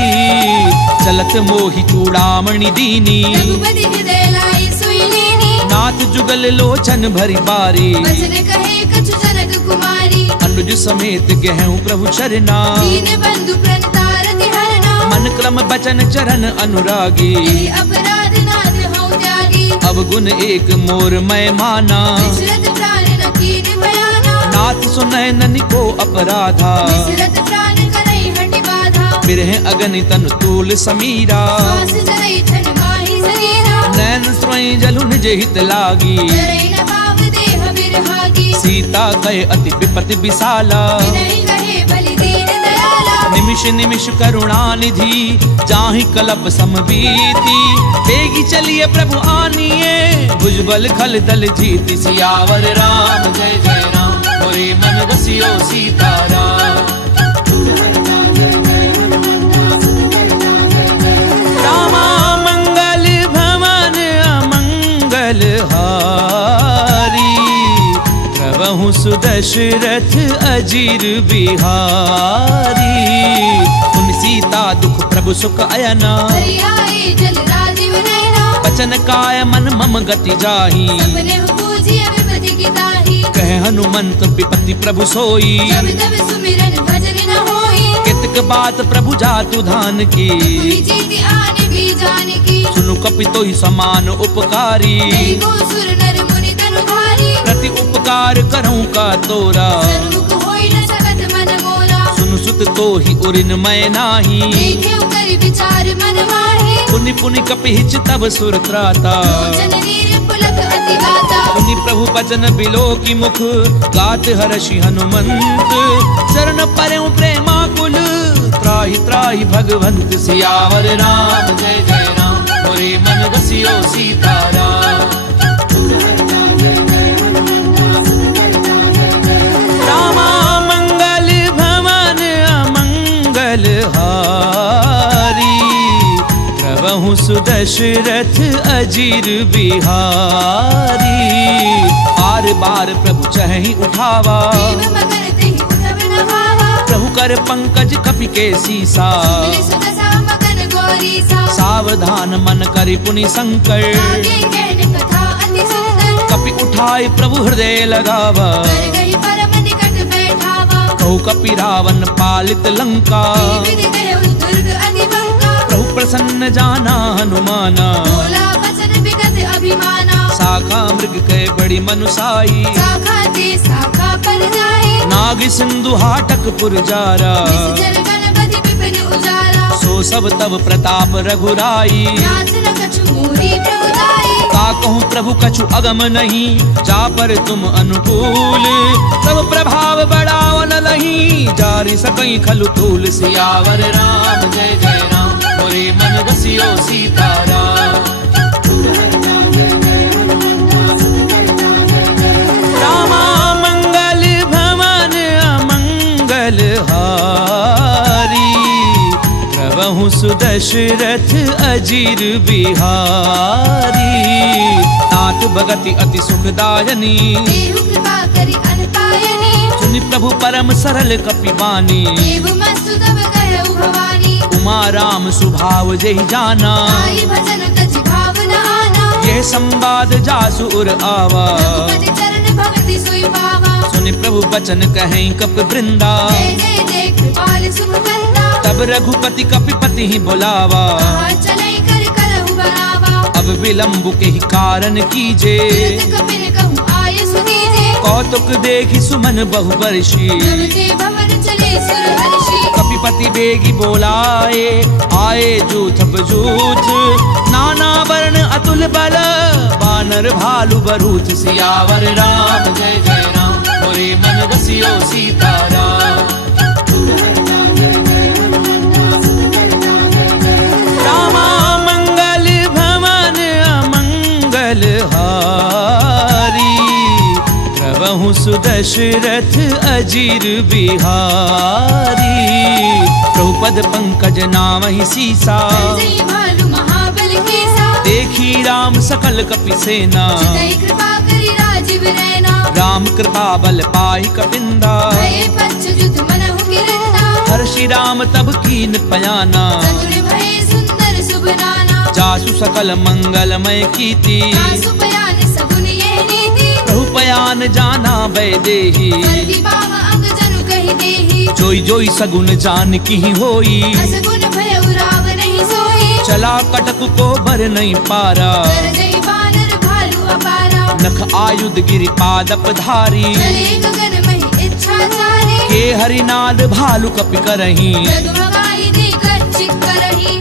चलत मोहि चूड़ामणि दीनी, रघुपति हृदय लाई सोई लेनी। नाथ जुगल लोचन भरी बारी। वचन कहे कछु जनक कुमारी। अनुज समेत गहूँ प्रभु चरना, दीन बंधु प्रणतारति हरना। मन क्रम बचन चरण अनुरागी। यही अपराध नाथ हौ त्यागी। अब गुण एक मोर मैं माना, विचरत प्राण न कीन बयाना। नाथ सुनय ननि को अपराधा। विचरत प्राण करई हटि बाधा। बिरह अगनि तन तूल समीरा, श्वास जरई छन माहि शरीरा। नैन स्वयं जलु निज हित लागी। जरई न भाव देह बिरहागी। सीता कहे अति विपति विशाला, विनय कहे बलि दीन दयाला। निमिष निमिष करुणा निधि, जाहि कलप समबीति। बेगी चलिए प्रभु आनिए, भुजबल खल दल जीति। सियावर राम जय जय राम, मोरे मन बसियो सीताराम। रामा मंगल भवन अमंगल हारी, प्रभु सुदशरथ अजीर बिहारी। उन सीता दुख प्रभु सुख अयना, हरि आए जल राजीव नयना। बचन काय मन मम गति जाही। सपने पूजिय विपति की ताही। कह हनुमंत विपति प्रभु सोई, जब तब सुमिरन भजन न होई। कितक बात प्रभु जातु धान की। हुई जीति आने भी जान की। सुनु कपितो ही समान उपकारी, नहीं को सुर नर मुनि तनुधारी। प्रति उपकार करऊं का तोरा। सन्मुख होई न सकत मन मोरा। सुनु सुत तो ही उरिन मैं नाही। देखे कर विचार मन माहे। पुनि पुनि कपिहिच तब सुर त्राता। लोचन नीर पुलक अति गाता। पुनि प्रभु बचन बिलो की मुख, गात हर्षि हनुमंत। चरण परउ प्रेमाकुल, त्राहि त्राहि भगवंत। सियावर राम जय जय राम, मोरे मन बसियो सीताराम। रामा मंगल भवन अमंगल हारी, प्रभु सुदशरथ अजीर बिहारी। बार बार प्रभु चहि उठावा, देव मगन तेहि उठब न भावा। प्रभु कर पंकज कपि के सीसा। मिलि सुदशा मगन गौरीसा। सावधान मन करि पुनि संकर, आगे कहन कथा अति सुंदर। कपि उठाए प्रभु हृदय लगावा। कर गई परम कहु कपि रावण पालित लंका। विधि देहु दुर्ग अति बंका। प्रभु प्रसन्न जाना हनुमाना। बोला बचन बिकट अभिमाना। शाखा मृग कै बड़ी मनुसाई। शाखा ते शाखा पर जाई। नाग सिंधु हाटक पुरजारा। निश्चर गणपति विपिन उजारा। सो सब तब प्रताप रघुराई। नाथ न कछु मूरी प्रभुताई। का कहूँ प्रभु कछु अगम नहीं, जा पर तुम अनुकूल। तब प्रभाव बढ़ावन लही, जारि सकई खलु तूल। सियावर राम जय जय राम, मोरे मन रसियो सीताराम। रामा मंगल भवन अमंगल हारी। प्रभु सुदशरथ अजीर बिहारी। नाथ भगति अति सुखदायनी, देहु कृपा करि अनपायनी। सुनि प्रभु परम सरल कपिबानी। देव मस्तु तब कहु भवानी। उमा राम सुभाव जेहि जाना, आई भजन तजि भावना आना। यह संवाद जासु उर आवा। रघुपति चरण भगति सोई पावा। सुनि प्रभु बचन कहें कपि वृंदा। जय जय जय कृपाल सुख कंदा। तब रघुपति कपिपति ही बुलावा। कहाँ चलै कर करहु बनावा। अब विलंब के ही कारण कीजे, तीर्थ कपिल कहूँ आय सुदीजे। कौतुक देखि सुमन बहु वर्षी। प्रभु ते भवन चले सुर हर्षि। कपिपति बेगी बोलाए, आए जूथ बजूथ। नाना वर्ण अतुल बल, बानर भालु बरूथ। सियावर राम जय जय राम, मोरे मन रसियो सीताराम। रामा मंगल भवन अमंगल हारी। प्रभु सुदशरथ अजीर बिहारी। प्रभु पद पंकज नामहि सीसा। जय भालु महाबल केसा। देखी राम सकल कपि सेना। चितई कृपा करि राजीव रैना। राम कृपा बल पाई कपिंदा। भये पंच जुत मनहु किरंदा। हर्षि राम तब कीन पयाना। चतुर भये सुंदर शुभ नाना। जासु सकल मंगलमय कीति। तासु पयान सगुन यह नीति। प्रभु पयान जाना वैदेही। सर्वि बाम अंग जनु कहि देहि। जोई जोई सगुन जान की होई। असगुन भयउ राव नहीं सोई। चला कटक को बर नहीं पारा। कर जय बानर भालु अपारा। नख आयुध गिरि पादप धारी। चले गगन महि इच्छाचारी। के हरिनाद भालु कपि करही। जगमगाई देकर चिक करही।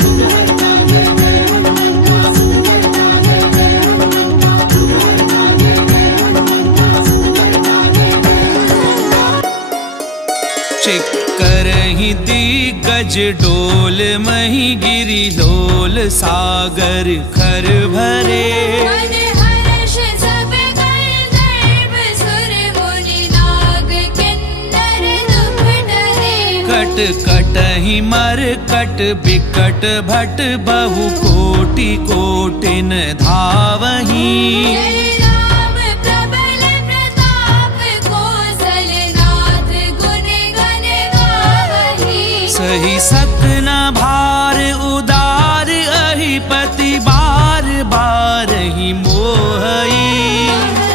करही दिग्गज डोल मही गिरि लोल। सागर खर भरे मन हर्ष सब कर गर्भ सुर मुनि नाग किन्नर दुख डरे। कट कटहि मर कट बिकट भट बहु कोटि कोटिन धावही। जय राम प्रबल प्रताप कौशल नाथ गुण गण गावही। सही सकन भार उदार अहिपति बार बार ही मोहई।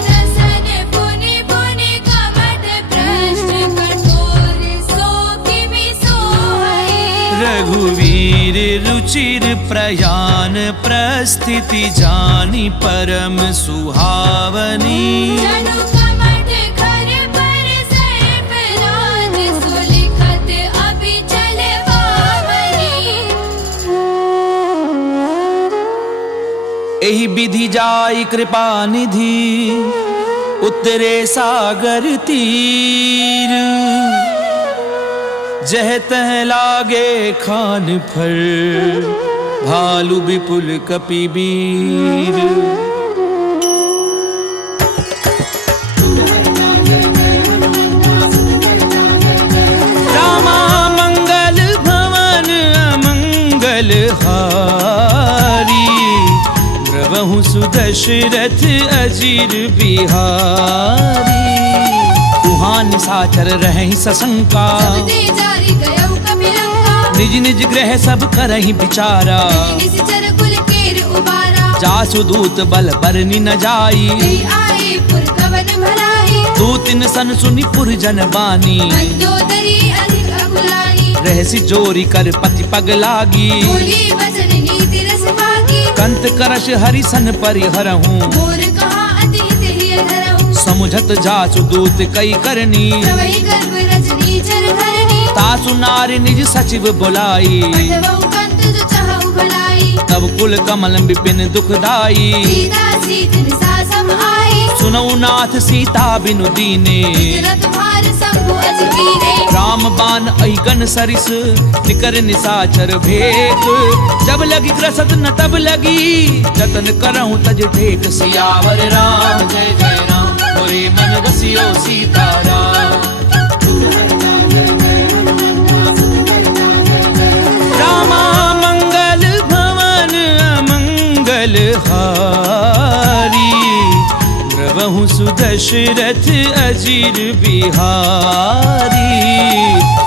रसन पुनि पुनि कमठ प्रश्न कठोर सो किमि सोहई। रघुवीर रुचिर प्रयान प्रस्थिति जानी परम सुहावनी। जनु कमठ कर पर सर्प राज सुलिखत अभि चल पावनी। एहि विधि जाई कृपा निधि, उतरे सागर तीर। जह तह लागे खान फर, भालु विपुल कपिबीर। रामा मंगल भवन अमंगल हारी। प्रभु सुदशरथ अजीर बिहारी। वहाँ निशाचर रहे सशंका, सब ते जारी गयउ कपिलंका। निज निज ग्रह सब करहि विचारा। निश्चर कुल केर उबारा। जासु दूत बल बरनि न जाई। जय आए पुर कवन भलाई। दूतिन सन सुनि पुर जन बानी। मंदोदरी रहसी जोरी कर पति पग लागी। बोली वचन नीति रस भागी, कंत करश हरिसन परिहरहूँ। मोर कहा अति हित हिय धरहूँ। समुझत जासु दूत कई करनी, प्रवहि गर्भ रजनी चर धरनी। तासु नारी निज सचिव बुलाई। पठवहु कंत जो चाहु भलाई, तब कुल कमल विपिन दुखदाई। सीता सीत निसा सम आई, सुनऊ नाथ सीता बिनु दीने। इतना तुम्हार शंभु अज कीने। राम बान अहिगन सरिस निकर निसाचर भेक। जब लगी ग्रसत न तब लगी, जतन करहूँ तज टेक। सियावर राम जय जय राम, मोरे मन रसियो सीताराम। रामा मंगल भवन अमंगल हारी, द्रवहु सुदशरथ अजीर बिहारी।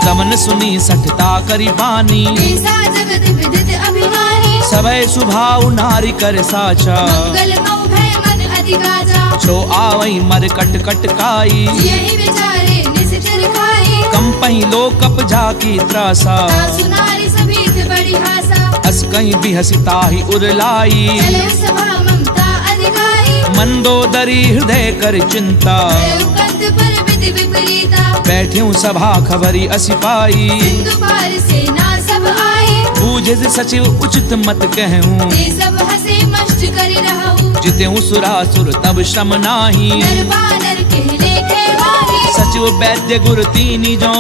समन सुनी सठता करी बानी, ऐसा जगत विदित अभिमानी। सभय सुभाव नारी कर साचा। मंगल मऊ भय मन अधिगाजा, जो आवई मर कट कट काई। यही विचारे निश्चर खाई। कंपही लो कप झाकी त्रासा, तासु नारी सभीत बड़ी हासा। अस कहीं भी हसिता ही उरलाई। चले सभा ममता अधिकाई, मंदोदरी हृदय कर चिंता। भयउ कंत पर विधि विपरीता। बैठ्यूं सभा खबरी असिपाई। सिंधु पार सेना सब आई, बूझे से सचिव उचित मत कहूँ। ते सब हसे मष्ट करि रहूँ। जितेऊं सुरासुर तब श्रम नाही। नर बानर कहले खेवाही, सचिव वैद्य गुर तीनी जो,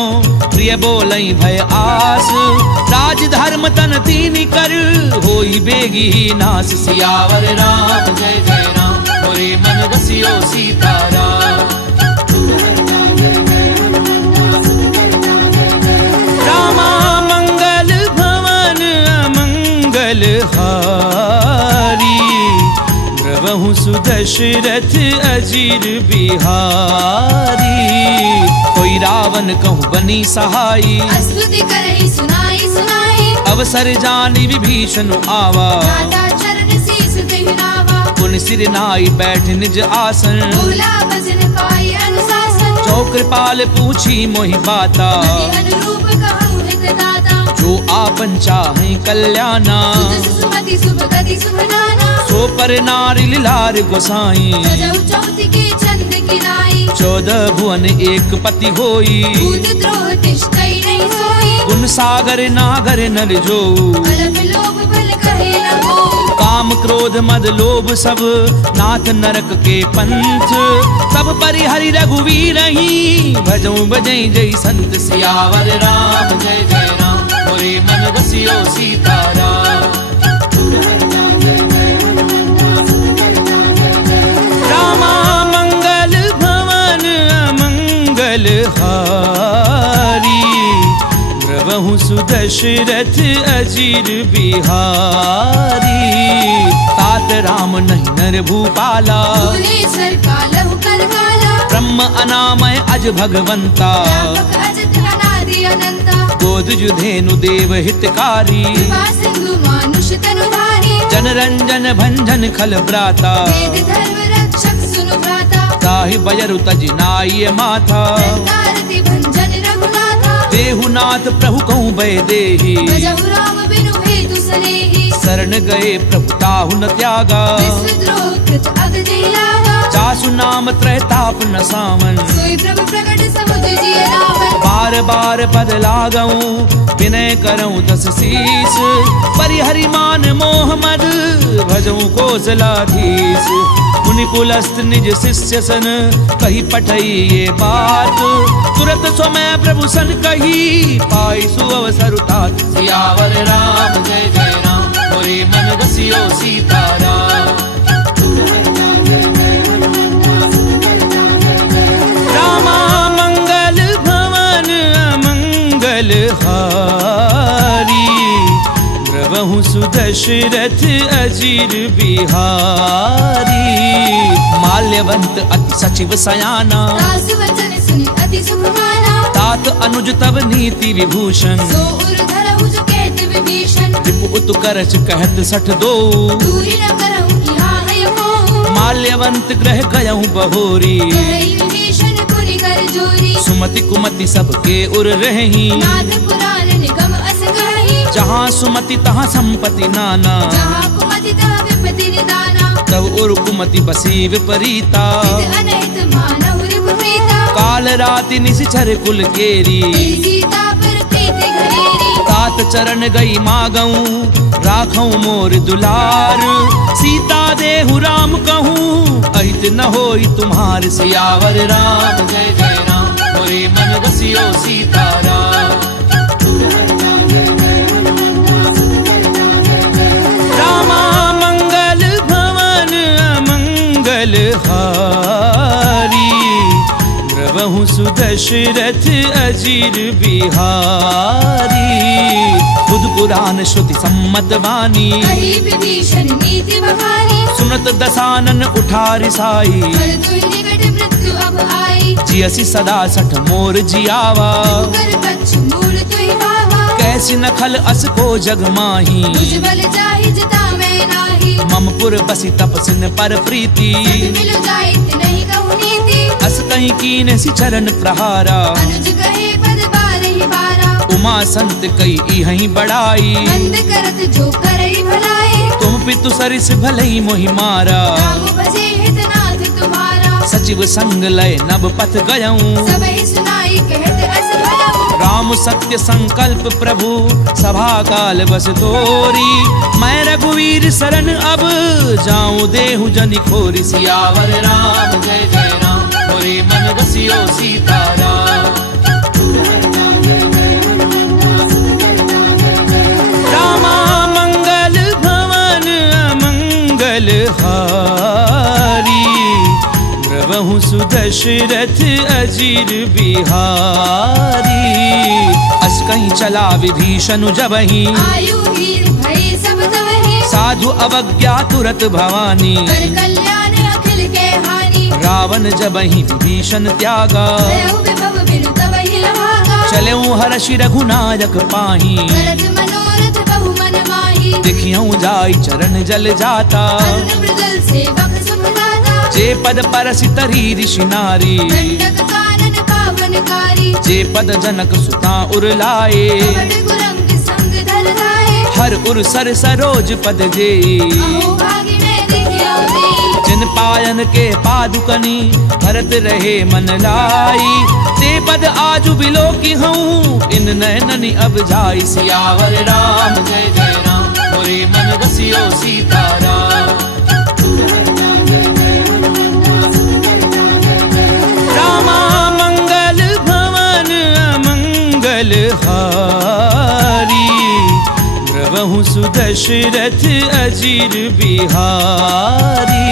प्रिय बोलई भय आस। राज धर्म तन तीनी कर, होई बेगी नास। सियावर राम जय जय राम, मोरे मन रसियो सीताराम। रामा मंगल भवन अमंगल हारी, द्रवहु सुदशरथ अजीर बिहारी। कोई रावण कहूँ बनी सहाई, स्तुति करहि सुनाई सुनाई। अवसर जानी विभीषण आवा। दाता चरण शीस देहि नावा, पुन सिर नाई बैठ निज आसन। बोला भजन पाई अनुशासन। जो कृपाल पूछी मोहि बाता, मति अनुरूप कहूँ हित दाता। जो आपन चाहे कल्याणा। सुजस सुमति शुभ गति शुभ नाना, सो पर नारी लार गोसाई। सजहु चौथि के चंद किनाई। 14 भुवन एक पति होई। भूत द्रोह तिष्ठई नहीं सोई, गुण सागर नागर नर जो। अलप लोभ भल कहे न को। काम क्रोध मद लोभ सब, नाथ नरक के पंथ। सब परिहरि रघुवीर ही, भजऊं बजई जय संत। सियावर राम जय जय राम, मोरे मन रसियो सीताराम। रामा मंगल भवन अमंगल हारी, द्रवहु सुदशरथ अजीर बिहारी। तात राम नहीं नर भूपाला, भुवनेश्वर कालहु कर काला। ब्रह्म अनामय अज भगवंता। व्यापक अजत अनादि अनंता, गोद जुधेनु देव हितकारी। कृपा सिंधु मानुष तनुधारी। जन रंजन भंजन खल ब्राता। वेद धर्म रक्षक सुनु भ्राता। ताहि बयरु तज नाई माथा। कारति भंजन रघुनाथा, देहुनाथ प्रभु कहूँ भय देहि। भजहु राम बिनु हेतु सनेहि। शरण गए प्रभु ताहु न त्यागा। विश्वद्रोह कृत अगति लागा, चासु नाम त्रैताप न सामन। सोई प्रभु प्रकट समुझ जिय रावण। बार बार पद लागऊं, विनय करऊं दस शीस। परिहरि मान मोह मद, भजऊं कौशलाधीश। मुनि पुलस्त निज शिष्य सन, कही पठई ये बात। तुरत स्वमय प्रभु सन कही, पाई सुअवसर तात। सियावर राम जय जय राम, मोरे मन रसियो सीताराम। रामा मंगल भवन अमंगल हारी, द्रवहु सुदशरथ अजीर बिहारी। माल्यवंत अति सचिव सयाना, दास वचन सुनि अति सुख माना। तात अनुज तब नीति विभूषण। सो उर धरहु जो कहत विभीषण। रिपु उत करच कहत 62। दूरी न करहु यहाँ है मोह। माल्यवंत ग्रह गयहु बहोरी। कहई विभीषण पुनि कर जोरी। सुमति कुमति सबके उर रही। नाथ पुराण जहाँ सुमति तहाँ संपत्ति नाना, जहाँ कुमति तहाँ विपत्ति निदाना। तब उर कुमति बसी विपरीता, हित अनहित मानव रिपुप्रीता। काल राति निशिचर कुल केरी, तेरी सीता पर प्रीत घनेरी। तात चरण गई मागऊं, राखऊं मोर दुलार। सीता देहु राम कहूँ, अहित न होई तुम्हार। सियावर राम जय जय राम, मोरे मन बसियो सीताराम। रामा मंगल भवन अमंगल हारी, द्रवहु सुदशरथ अजीर बिहारी। बुध पुराण श्रुति सम्मत वाणी, कही विभीषण नीति बखानी। सुनत दसानन उठारि साई, पर तुहि निकट मृत्यु अब आई। जियसि सदा सठ मोर जियावा, कर पक्ष मूल तुहि भावा। कैसी नखल अस को जग माही। उज्ज्वल जाहि जिता मैं नाही। मम पुर बसी तपसिन पर प्रीति, मिल जाइत नहीं कहु नीति। अस कहीं कीन सि चरण प्रहारा। अनुज कहे पद बारहि बारा। उमा संत कई इहहीं बड़ाई, बंद करत जो करई भलाई। तुम पितु सरिस भलई मोहि मारा। राम भजे हितनाथ तुम्हारा। सचिव संग लय नभ पथ गयऊं, सबहि सुनाई कहत अस भयऊं। राम सत्य संकल्प प्रभु, सभा काल बस तोरी। मैं रघुवीर शरण अब, जाऊं देहु जनि खोरी। सियावर राम जय जय राम, मोरे मन बसियो सीताराम। रामा मंगल भवन अमंगल हारी, द्रवहु सुदशरथ अजीर बिहारी। अस कहीं चला विभीषण जबहि, आयु वीर भय सब तवहि। साधु अवज्ञा तुरत भवानी। कर कल्याण अखिल के हानि। रावण जबहि विभीषण त्यागा, भयउ विभव बिनु तवहि लभागा। चलेऊ हर्षि रघुनायक पाही। करत मनोरथ बहु मन माही। देखियऊं जाई चरण जल जाता, अरुण मृदल सेवक सुख दाता। जे पद परसि तरी ऋषि नारी। दंडक कानन पावनकारी। जे पद जनक सुता उर लाए, कपट कुरंग संग धर धाये। हर उर सर सरोज पद जे। अहो भागी मैं देखियो देई। जिन पायन के पादुकनी, भरत रहे मन लाई। ते पद आजु बिलोकी हूँ, इन नयननि अब जाई। सियावर राम जय जय राम, मोरे मन बसियो सीताराम। रामा मंगल भवन अमंगल हारी, द्रवहु सुदशरथ अजीर बिहारी।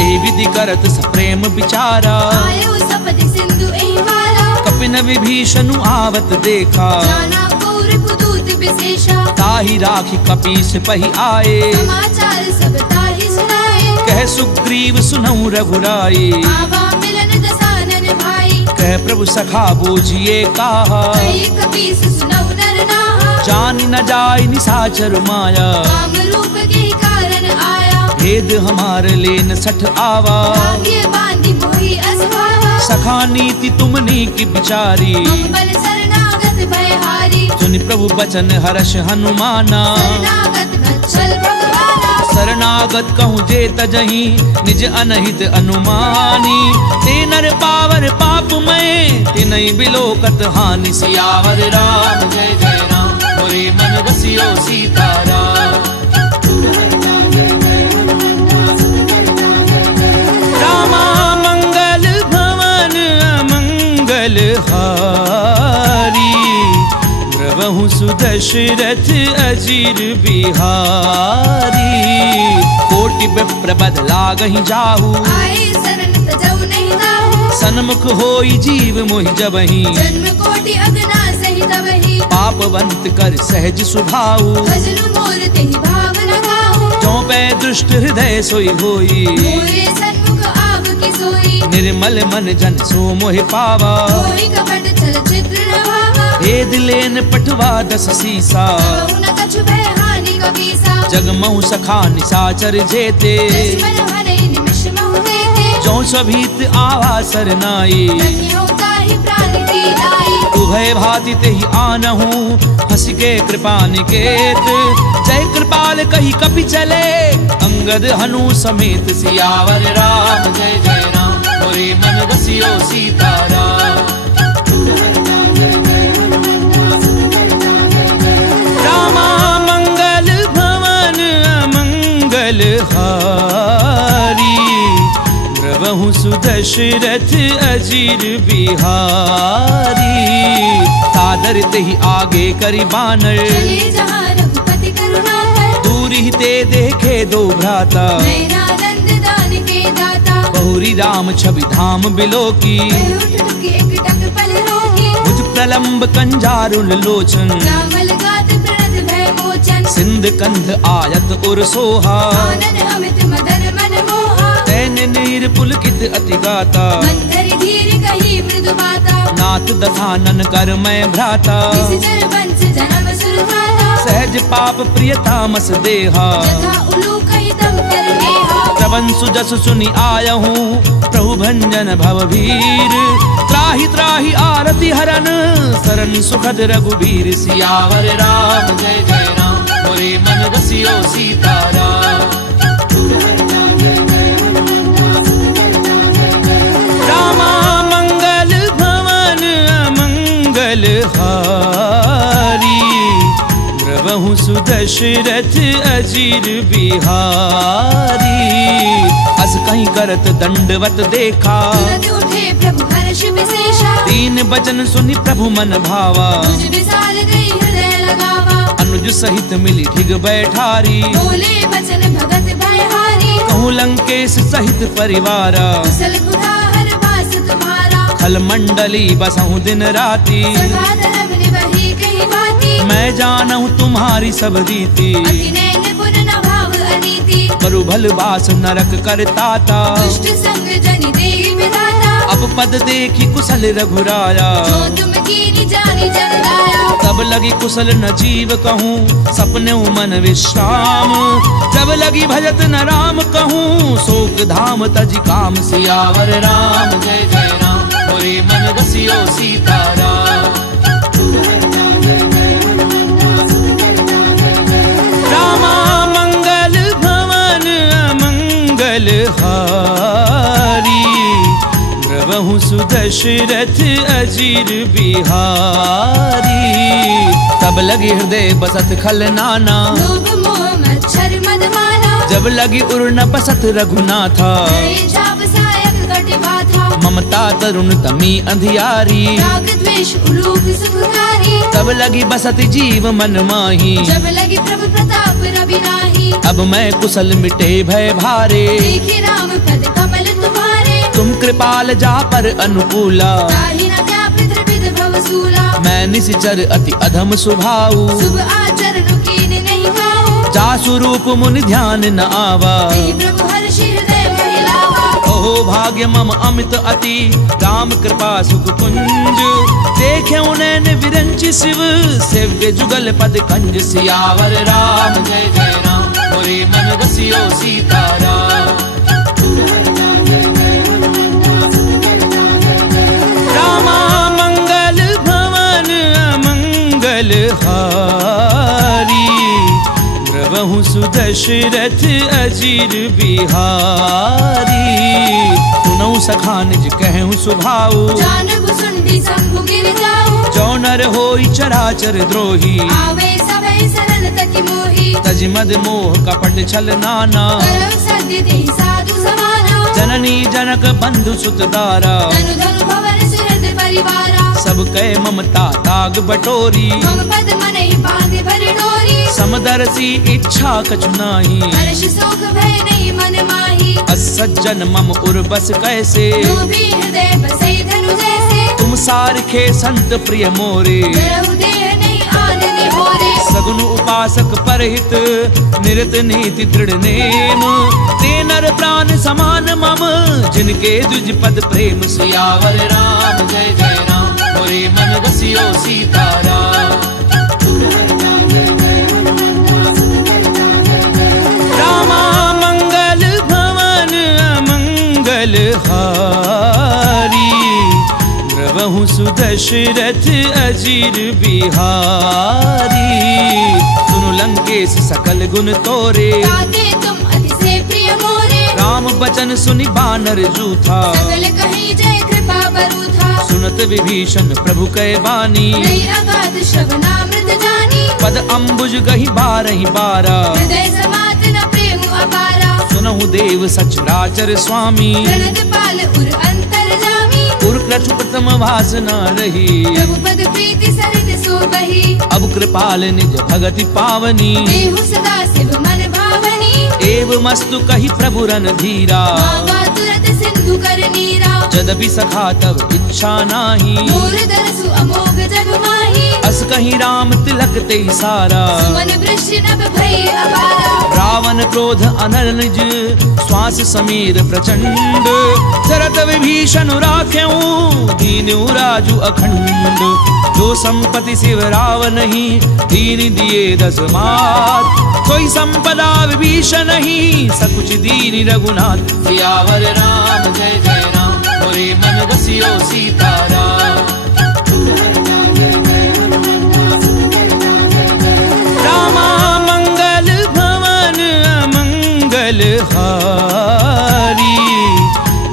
ए विधि करत सप्रेम विचारा, आयो सपदि सिंधु एहि मारा। कपिन विभीषण आवत देखा, जाना कौर पुदूत विशेषा। ताहि राखी कपीस पहि आए। समाचार सब ताहि सुनाए। कह सुग्रीव सुनऊ रघुराई, आवा मिलन दसानन भाई। कह प्रभु सखा बूझिए काहा। कही कपीस सुनऊ नर नाहा। जान न जाय निशाचर माया, काम रूप के कारण आया। भेद हमार लेन सठ आवा। भाग्य बांधी मोहि असभावा। सखा नीति तुमनी की बिचारी, अम्बल शरणागत भयहारी। सुनि प्रभु बचन हर्ष हनुमाना। शरणागत वत्सल भगवाना। शरणागत कहूँ जे तजहि, निज अनहित अनुमानी। ते नर पावर पाप मैं, तिनहि बिलोकत हानि। सियावर राम जय जय राम, मोरे मन बसियो सीताराम। रामा मंगल भवन अमंगल हारी, द्रवहु सुदशरथ अजीर बिहारी। कोटि विप्र बद लागहि जाहू, आए शरण तजौ नहीं दाहू। सन्मुख होई जीव मोहि जबहि। जन्म कोटि अगना सहित वही। पापवंत कर सहज सुभाऊ, भजनु मोर तेहि भाव न गाहू। जो पै दुष्ट हृदय सोई होई। मोरे सन्मुख आव की सोई। निर्मल मन जन सो मोहि पावा। कोई कपट छल चित्र न भावा। भेद लेन पटवा दस सीसा, कहु न कछु भय हानि कपीसा। जगमहु सखा निशाचर जेते। दुश्मन भले निमिष महु देते। जो सभीत आवा सरनाई, नहीं होता ही प्राण की दाई। भय भाति ते ही आनहु हंस के कृपा निकेत। जय कृपाल कही कपि चले अंगद हनु समेत। सियावर राम जय जय राम मोरे मन बसियो सीताराम। रामा मंगल भवन अमंगल हारी। द्रवहु सुदशरथ अजीर बिहारी। सादर ते ही आगे करी बानर चले जहाँ रघुपति करुणाकर। दूरी ते देखे दो भ्राता नयनानंद दान के दाता। बहुरी राम छवि धाम बिलो की। वह उठ टुके एक टक पल रोकी। मुझ प्रलंब कंजारुल लोचन। श्यामल गात प्रणत भय मोचन। सिंध कंध आयत उर सोहा। आनन अमित मदन मन मोहा। तैन नीर पुलकित अति गाता। मंथर धीर कही मृदु बाता। नाथ दधानन कर मैं भ्राता। निश्चर वंश जन्म सुर धाता। सहज पाप प्रियतामस देहा। यथा उलूक हितम कर नेहा। श्रवण सुजस सुनि आयहूँ प्रभु भंजन भव भीर। त्राहि त्राहि आरति हरन सरन सुखद रघुबीर। सियावर राम जय जय राम मोरे मन बसियो सीताराम। रामा मंगल भवन अमंगल हारी। द्रवहु सुदशरथ अजीर बिहारी। अस कहीं करत दंडवत देखा। तुरत उठे प्रभु हर्ष विशेषा। दीन बचन सुनि प्रभु मन भावा। तुझ विशाल गई हृदय लगावा। अनुज सहित मिली ठिग बैठारी। बोले बचन भगत भयहारी। कहूँ लंकेश सहित परिवारा। कुशल कुठार वास तुम्हारा। खल मंडली बसहु दिन राती। सभा धर्म निवही कही बाती। मैं जानहु तुम्हारी सब रीति। अति नैन पुर न भाव अनीति। करु भल बास नरक करताता। दुष्ट संग जनि देहि विधाता। अब पद देखी कुशल रघुराया। जो तुम कीनी जानी जन लाया। तब लगी कुशल न जीव कहूँ सपने मन विश्राम। जब लगी भजत न राम कहूँ शोक धाम तज काम। सियावर राम जय जय राम मोरे मन बसियो सीताराम। रामा मंगल भवन अमंगल हारी। द्रवहु सुदशरथ अजीर बिहारी। तब लगी हृदय बसत खल नाना। लोभ मोह मच्छर मद माना। जब लगी उर न बसत रघुनाथा। हरे जाप सायक कटि बाधा। ममता तरुण तमी अंधियारी। राग द्वेष उलूक सुखकारी। तब लगी बसत जीव मन माही। जब लगी प्रभु प्रताप रवि नाही। अब मैं कुशल मिटे भय भारे। देखे राम पद कमल तुम्हारे। तुम कृपाल जा पर अनुकूला। ताहि न व्यापृत विध भव सूला। मैं निशिचर अति अधम सुभाऊ। शुभ आचरण कीन नहीं खाओ। जासु रूप मुनि ध्यान न आवा। तेहि प्रभु हर्षि हृदय महिलावा। ओहो भाग्य मम अमित अति राम कृपा सुख कुंज। देखे नैन विरंचि शिव सेव्य जुगल पद कंज। सियावर राम जय जय राम मोरे मन बसियो सीताराम। रामा मंगल भवन अमंगल हारी। द्रवहु सुदशरथ अजीर बिहारी। सुनऊ सखा निज कहूँ सुभाऊ। जानब सुंडी शंभु गिर जाऊ। जो नर होई चराचर द्रोही। आवे सभय सरल तकी मोही। तज मद मोह कपट छल नाना। करव सद्य देहि साधु समाना। जननी जनक बंधु सुत दारा। धनु धनु भवन सुहृद परिवारा। सब कह ममता ताग बटोरी। मम पद मनहि बांधे भर डोरी। समदर्शी इच्छा कछु नाही। हर्ष शोक भय नहीं मन माही। असज्जन मम उर बस कैसे। लोभी हृदय बसै धनु जैसे। तुम सारखे संत प्रिय मोरे। जरहु देह नहीं आननि होरे। सगुन उपासक परहित निरत नीति दृढ़ नेम। ते नर प्राण समान मम जिनके द्विज पद प्रेम। सियावर राम जय जय राम मोरे मन बसियो सीताराम। रामा मंगल भवन अमंगल हारी। द्रवहु सुदशरथ अजीर बिहारी। सुनु लंकेश सकल गुण तोरे, ताके तुम अति से प्रिय मोरे। राम बचन सुनि बानर जूथा, सकल कहीं जय कृपा बरूथा। सुनत विभीषण प्रभु कै बानी, नहीं अगाध श्रवणामृत जानी। पद अम्बुज गहि बारहि बारा, हृदय समात न प्रेम अपारा। सुनहु देव सचराचर स्वामी, प्रणत पाल उर अंतर जामी। उर कृत प्रथम वासना रही, प्रभु पद प्रीति सरित सो बही। अब कृपाल निज भगति पावनी, देहु सदा शिव मन भावनी। एव मस्तु कहि प्रभु रन धीरा, मांगा तुरत सिंधु कर नीरा। जदपि सखा तब इच्छा नाही, मोर दरसु अमोघ जग माही। अस कहीं राम तिलक ते सारा, मन वृष्टि नभ भई अपारा। रावण क्रोध अनल निज, श्वास समीर प्रचंड। शरत विभीषण राख्यऊ, दीनु राजु अखंड। जो संपत्ति शिव रावण ही, दीन दिए 10 मात। कोई संपदा विभीषण ही, सकुच दीन रघुनाथ। सियावर राम जय जय राम, मोरे मन बसियो सीताराम। रामा मंगल भवन अमंगल हारी,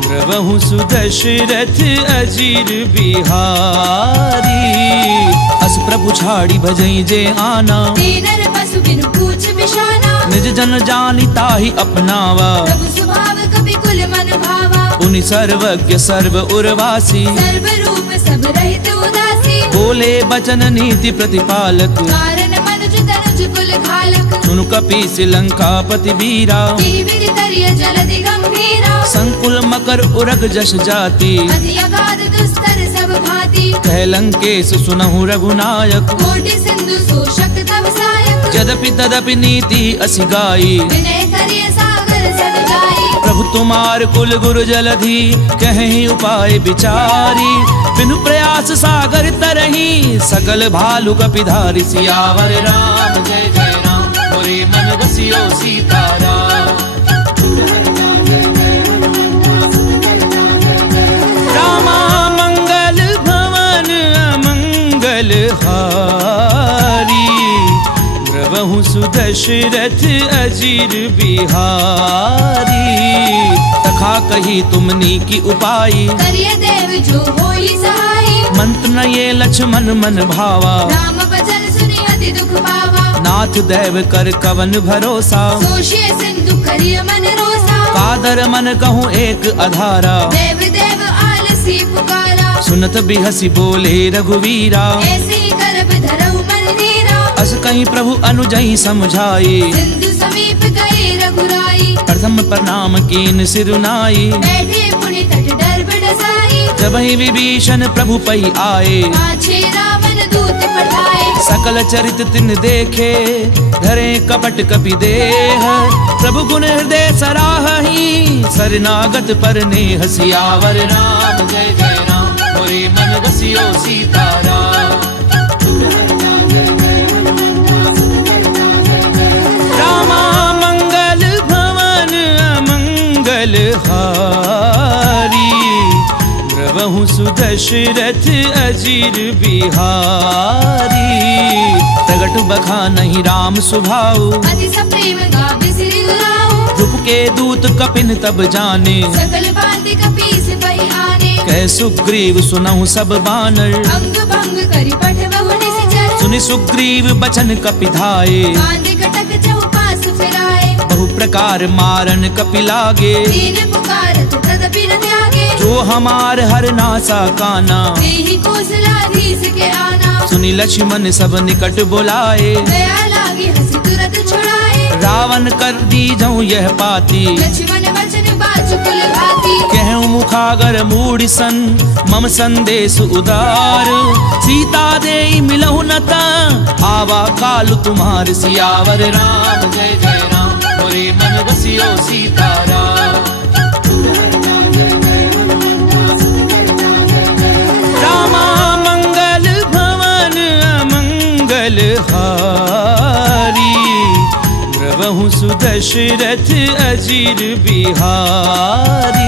द्रवहु सुदशरथ अजीर बिहारी। अस प्रभु छाड़ी भजई जे आना, दीनर पशु बिनु पूछ बिशाना। निज जन जानि ताहि अपनावा, प्रभु स्वभाव कपि कुल मन भावा। पुनि सर्वज्ञ सर्व उर्वासी, सर्व रूप सब रहित उदासी। बोले बचन नीति प्रतिपालक, कारण मनुज तनुज कुल घालक। सुनु कपीस लंकापति वीरा, तेहि विधि तरिय जलधि गंभीरा। संकुल मकर उरग जस जाति, अति अगाध दुस्तर सब भांति। कह लंकेश सुनहु रघुनायक। कोटि सिंधु शोषक तव सायक। यद्यपि तदपि नीति असि गाई, विनय करिय सागर सद जाई। प्रभु तुमार कुल गुरु जलधि, कहीं उपाय विचारी। बिनु प्रयास सागर तरही, सकल भालु कपिधारी। सियावर राम जय जय राम, मोरे मन बसियो सीताराम। रामा मंगल भवन अमंगल हारी, द्रवहु सुदशरथ अजीर बिहारी। तखा कही तुमनी की उपाई, करिय देव जो होई सहाई। मंत्र न ये लक्ष्मण मन भावा, राम बचन सुनि अति दुख पावा। नाथ दैव कर कवन भरोसा, सोशिय सिंधु करिय मन रोसा। कादर मन कहूँ एक अधारा, देव देव आलसी पुकारा। सुनत बिहसी बोले रघुवीरा। ऐसे ही करब धरऊ मन नीरा। अस कहीं प्रभु अनुजई समझाई, सिंधु समीप गए रघुराई। प्रथम प्रणाम कीन सिरुनाई। बैठे पुनि तट डर बडसाई। जब ही विभीषण प्रभु पही आए, पाछे रावण दूत पठाए। सकल चरित तिन देखे, धरे कपट कपि देह। प्रभु गुण हृदय सराहहि, सरनागत पर नेह। सियावर राम जय जय राम, मोरे मन बसियो सीताराम। रामा मंगल भवन अमंगल हारी, द्रवहु सुदशरथ अजीर बिहारी। प्रगट बखा नहीं राम सुभाऊ, अति सप्रेम गावे सिरि दुराऊ। रूप के दूत कपिन तब जाने, सकल बांधि कपीस पहि आने। कह सुग्रीव सुनहु सब बानर, अंग भंग करि पठबहु निश्चर। सुनि सुग्रीव बचन कपिधाए, बांधि कटक चौपास फिराए। बहु प्रकार मारन कपि लागे। दीन पुकारत तदपि न त्यागे। जो हमार हर नासा काना, देहि कौशलाधीश के आना। सुनि लक्ष्मण सब निकट बुलाए। दया लागी हंसी तुरत छुड़ाए। रावण कर दी जाऊं यह पाती, लक्ष्मण वचन बाजु कुल भांति। कहूँ मुखागर मूढ़ सन, मम संदेश उदार। सीता दे मिलहु न ता, आवा काल तुम्हार। सियावर राम जय जय राम, मोरे मन बसियो सीताराम। रामा मंगल भवन अमंगल हारी, द्रवहु द्रवहु सुदशरथ अजीर बिहारी।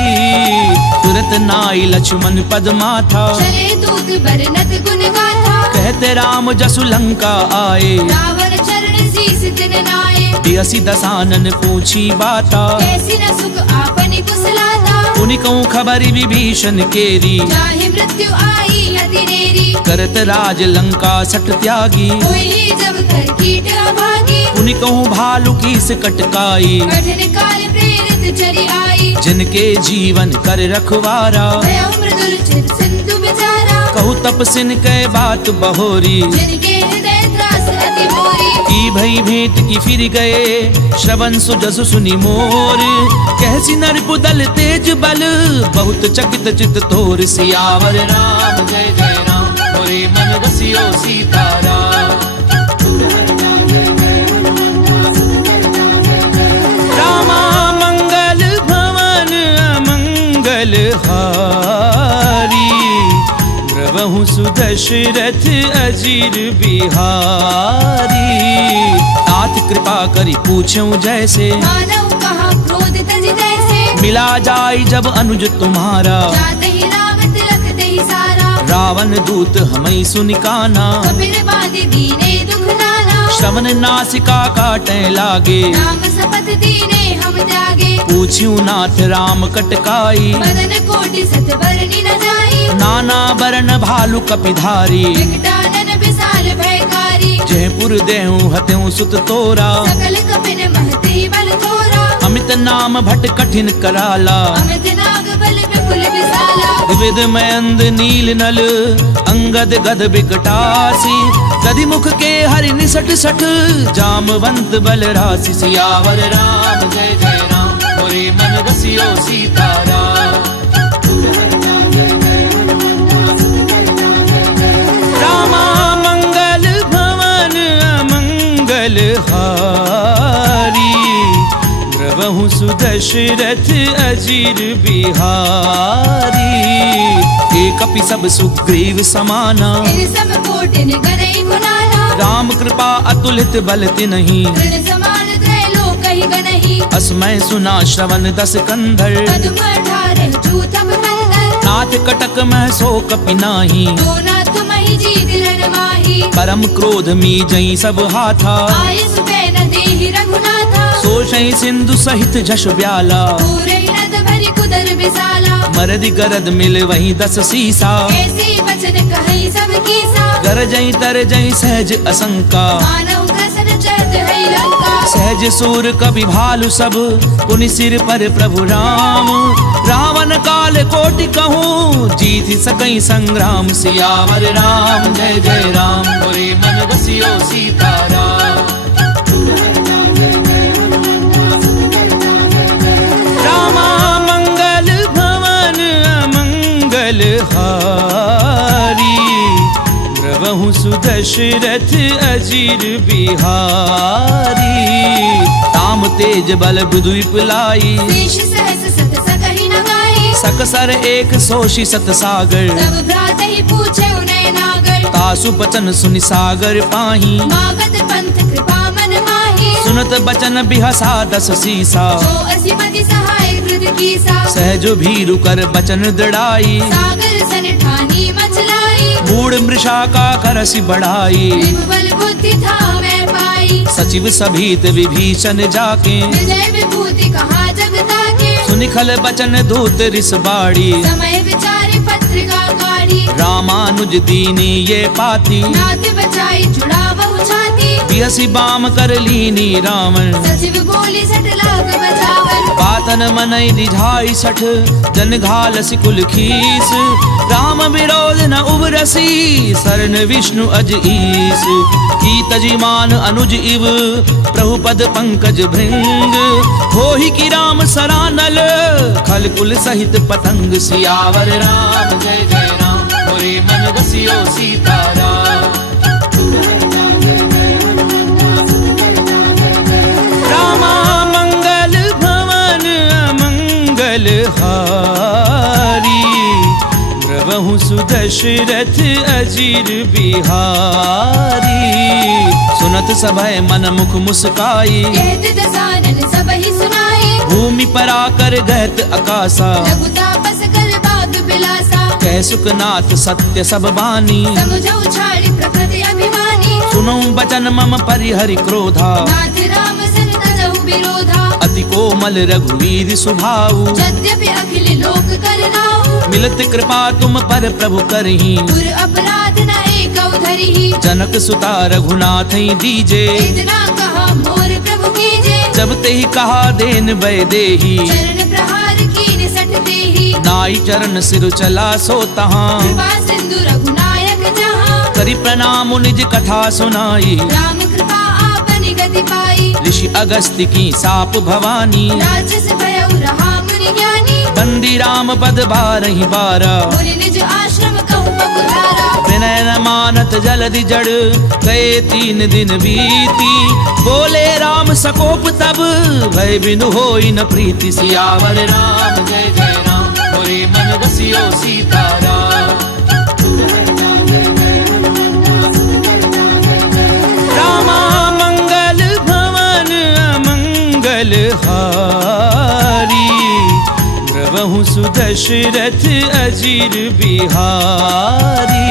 तुरत नाई लक्ष्मण पद माथा, चले दूत बरनत गुण गाथा। कहते राम जसु लंका आए, रावण चरण शीस तिन नाये। दियसी दसानन पूछी बाता, कैसी न सुख आपनि कुशलाता। उनिकऊ खबरी विभीषण केरी, जाहि मृत्यु आई अतिरेरी। करत राज लंका सठ त्यागी, होई जब कर कीट अभागी। उनिकऊ भालू कीस कटकाई, कठिन काल प्रेरित चरि आई। जिनके जीवन कर रखवारा, भयउ मृदुल चिर सिंधु बिचारा। कहु तपसिन कै बात बहोरी, जिनके हृदय त्रास अति मोरी। की भई भेंट की फिर गए, श्रवण सुजसु सुनि मोर। कहसी नर पुदल तेज बल, बहुत चकित चित तोर। सियावर राम जय जय राम, मोरे मन बसियो सीताराम। रामा मंगल भवन अमंगल हारी, द्रवहु सुदशरथ अजीर बिहारी। नाथ कृपा करी पूछऊं जैसे, मानव कहा क्रोध तज तैसे। मिला जाई जब अनुज तुम्हारा, जाते ही राम तिलक दही सारा। रावण दूत हमई सुनिकाना, कपिल बांधे दीने दुख नाना। श्रवण नासिका काटे लागे, नाम शपथ दीने हम त्यागे। पूछ्यू नाथ राम कटकाई, बदन कोटि सत बरनी न जाई। नाना बरन भालू कपिधारी। विकटानन विशाल भयकारी। जयपुर देहूं हत्यूं सुत तोरा, सकल कपिन महती बल थोरा। अमित नाम भट कठिन कराला, अमित नाग बल विपुल विशाला। विविध मयंद नील नल, अंगद गद बिकटासी। गदि मुख के हरि निसट सठ, जामवंत बल राशि। सियावर राम जय जय राम, मोरे मन बसियो सीताराम। रामा मंगल भवन अमंगल हारी, द्रवहु सुदशरथ अजीर बिहारी। एक कपि सब सुग्रीव समाना, इन सब कोटिन गनई गुनाना। राम कृपा अतुलित बल तिन्हि, तृण समान त्रैलोक ही गनहि। असमय सुना श्रवण दस कंधर, पदुम अठारह जूथम कंदर। नाथ कटक मह सो कपि नाही, दो नाथ महि जीत रण माही। परम क्रोध मी जई सब हाथा, आय सुबह न देहि रघुनाथा। सोषई सिंधु सहित झश ब्याला, पूरे नद भरि कुदर विशाला। मरदि गरद मिल वही दस सीसा, ऐसी वचन कहि सब कीसा। गरजई तरजई सहज असंका, मानव ग्रसन चहत है लंका। सहज सूर कवि भालु सब, पुनि सिर पर प्रभु राम। रावण काल कोटि कहूँ, जीत सकई संग्राम। सियावर राम जय जय राम, मोरे मन बसियो सीताराम। रामा मंगल भवन अमंगल हारी, द्रवहु सुदशरथ अजीर बिहारी। ताम तेज बल बुद्विप लाई, शेष सहस सत सकहि न गाई। सकसर एक सोषि सत सागर, तब भ्रात ही पूछे उन्हें नागर। तासु बचन सुनि सागर पाही, मागध पंथ कृपा मन माही। सुनत बचन बिहसा दस सीसा, जो असीमति सहाय हृद कीसा। सहजो भीरु कर बचन दृढ़ाई, सागर सन ठानी मचलाई। मूढ़ मृषा का करसि बढ़ाई, विभुबल बुद्धि था मैं पाई। सचिव सभीत विभीषण जाके, विजय विभूति कहा जगता के। सुनिखल बचन दूत रिस बाड़ी, समय विचारे पत्रिका गाड़ी। रामानुज दीनी ये पाती, नाथ बचाई जुड़ा बहु छाती। बियसी बाम कर लीनी रावण, सचिव बोली सठ लाख बचावन। बातन मनई रिझाई सठ, जन घाल सिकुल खीस। राम विरोध न उबरसी, सरन विष्णु अज ईस। की तजिमान अनुज इव, प्रभु पद पंकज भृंग। होहि की राम सरानल, खल कुल सहित पतंग। सियावर राम जय जय राम, मोरे मन बसियो सीताराम। रामा मंगल भवन अमंगल हारी, द्रवहु द्रवहु सुदशरथ अजीर बिहारी। सुनत सभय मन मुख मुस्काई, कहत दसानन सबहि सुनाई। भूमि पर आकर गहत अकासा, लघु तापस कल बाग बिलासा। कह सुखनाथ सत्य सब बानी, समझौ छाड़ी प्रकृति अभिमानी। सुनो बचन मम परिहरि क्रोधा, नाथ राम सन तजहु विरोधा। अति कोमल रघुवीर सुभाऊ, यद्यपि अखिल लोक करनाऊ। मिलत कृपा तुम पर प्रभु करही, गुर अपराध न एकौ धरिहि। जनक सुता रघुनाथ दीजे। इतना कहा मोर प्रभु कीजे, जब ते ही कहा देन बै देही, चरण प्रहार कीन सट देहि। नाई चरण सिर चला सो तहाँ, कृपा सिंधु रघुनायक जहाँ। करि प्रणाम निज कथा सुनाई। राम कृपा आपनि गति पाई। ऋषि अगस्त्य की साप भवानी, राजस भयउ रहा मुनि ज्ञानी। बंदी राम पद बारहि बारा, मुनि निज आश्रम कहु पकुधारा। विनय न मानत जलधि जड़, गए 3 दिन बीती। बोले राम सकोप तब, भय बिनु होई न प्रीति। सियावर राम जय जय राम, मोरे मन बसियो सीताराम। रामा मंगल भवन अमंगल हारी, द्रवहु सुदशरथ अजीर बिहारी।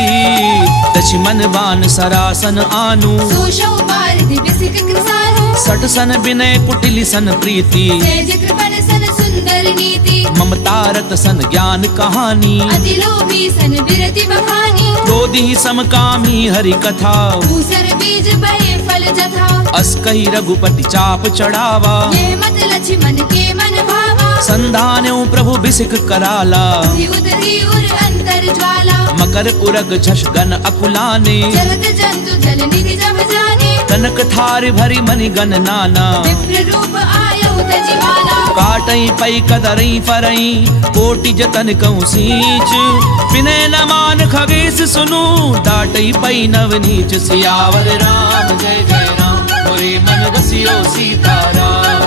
दशमन बान सरासन आनु, सोषौ पारधि बिसिक कृसानु। सठ सन विनय कुटिल सन प्रीति, सेज कृपन सन सुंदर नीति। ममता रत सन ज्ञान कहानी, अति लोभी सन बिरति बखानी। क्रोधी समकामी हरि कथा, दूसर बीज बहे फल जथा। अस कही रघुपति चाप चढ़ावा, ये मत लक्ष्मण के मन भावा। संधान्यो प्रभु बिसिक कराला, धि उदधि उर अंतर ज्वाला। मकर उरग झष गन अकुलाने, जगत जंतु जल निधि जब जाने। कनक थार भरी मनि गन नाना, विप्र रूप आयउ तजिमाना। काटई पई कदरई फरई, कोटि जतन कहूँ सींच। विनय न मान खगेश सुनु, डाटई पई नवनीच। सियावर राम जय जय राम, मोरे मन बसियो सीताराम।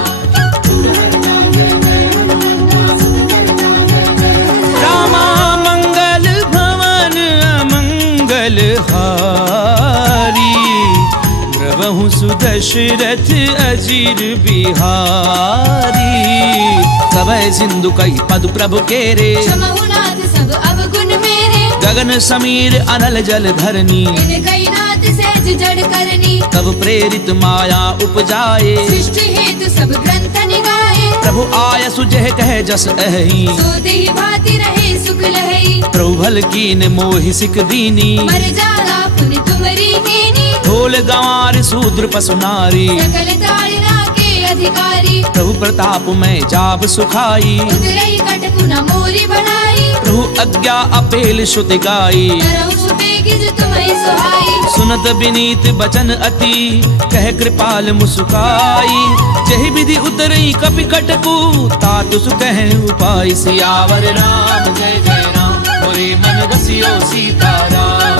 रामा मंगल भवन अमंगल हारी, द्रवहु सुदशरथ अजीर बिहारी। सबय सिंधु कई पद प्रभु केरे, क्षमहु नाथ सब अवगुण मेरे। गगन समीर अनल जल धरनी, इन कई नाथ सहज जड़ करनी। तब प्रेरित माया उपजाए, सृष्टि हेतु सब ग्रंथ निगाहे। प्रभु आय सुजह कह जस अहि, सो देहि भांति रहे सुख लहई। प्रभु भल कीन मोहि सिक दीनी, मर जाला पुनि तुमरी कीनी। ढोल गंवार शूद्र पशु नारी, सकल ताड़ना के अधिकारी। प्रभु प्रताप में जाब सुखाई, उतरई कटकु न मोरी बढ़ाई। प्रभु आज्ञा अपेल श्रुति गाई। करहु सुबेगिज तुम्हि सुहाई। सुनत विनीत बचन अति, कह कृपाल मुस्काई। जहि विधि उतरई कपि कटकु, तातु सुकह उपाय। सियावर राम जय जय राम, मोरे मन बसियो सीताराम।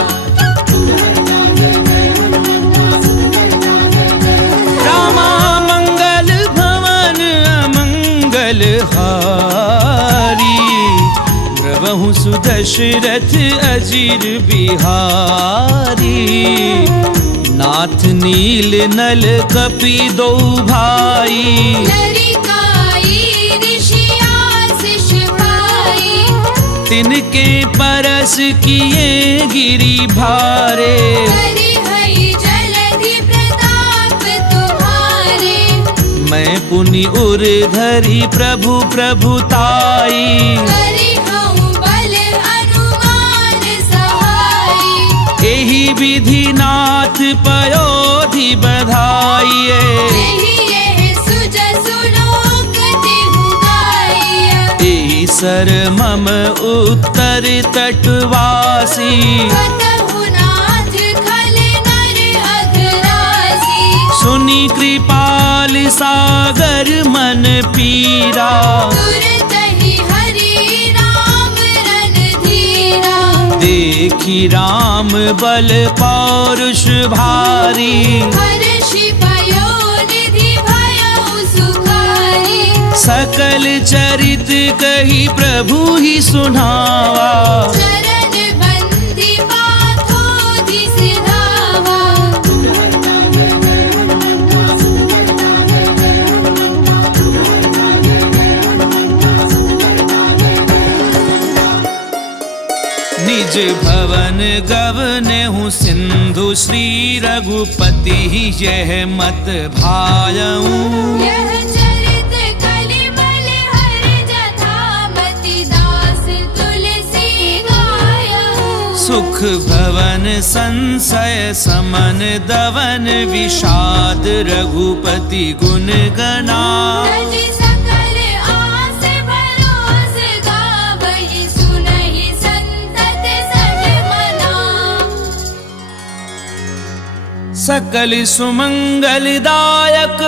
रामा मंगल भवन अमंगल हारी, द्रवहु सुदशरथ अजीर बिहारी। नाथ नील नल कपि दो भाई, लरिकाई ऋषि आशीष पाई। तिनके परस किए गिरि भारे, करि हई जलधि प्रताप तुम्हारे। मैं पुनि उर धरि प्रभु प्रभुताई। करि हऊँ बल अनुमान सहाई। एहि विधि नाथ पयोधि बधाइए, एहि एहि सुजसु लोक तिहु गाइया। एहि सर मम उत्तर तटवासी, कतहु नाथ खल नर अघरासी। सुनि कृपाल सागर मन पीरा। तुरतहि हरि नाम रणधीरा। देखी राम बल पौरुष भारी, हर्षि पयोनिधि भयउ सुखारी। सकल चरित कही प्रभु ही सुनावा। चरण निज भवन गवने हूँ सिंधु श्री रघुपति यह मत भायऊं। यह चरित कलिबल हर जथामति दास तुलसी गायऊं। सुख भवन संशय समन दवन विषाद रघुपति गुण गना। तजि सकल आस भरोस गावहि सुनहि संतत सज मना। सकल सुमंगलदायक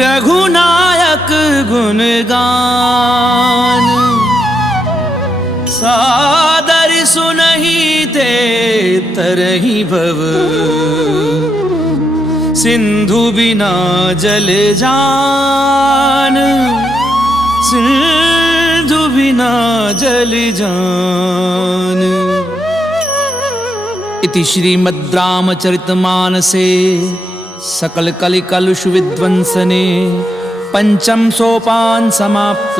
रघुनायक गुणगान। सादर सुनहि ते तरहि भव सिंधु बिना जल जान। सिंधु बिना जल जान। इति श्रीमद् रामचरितमानसे सकल कलि कलुष विध्वंसने पंचम सोपान समाप्त।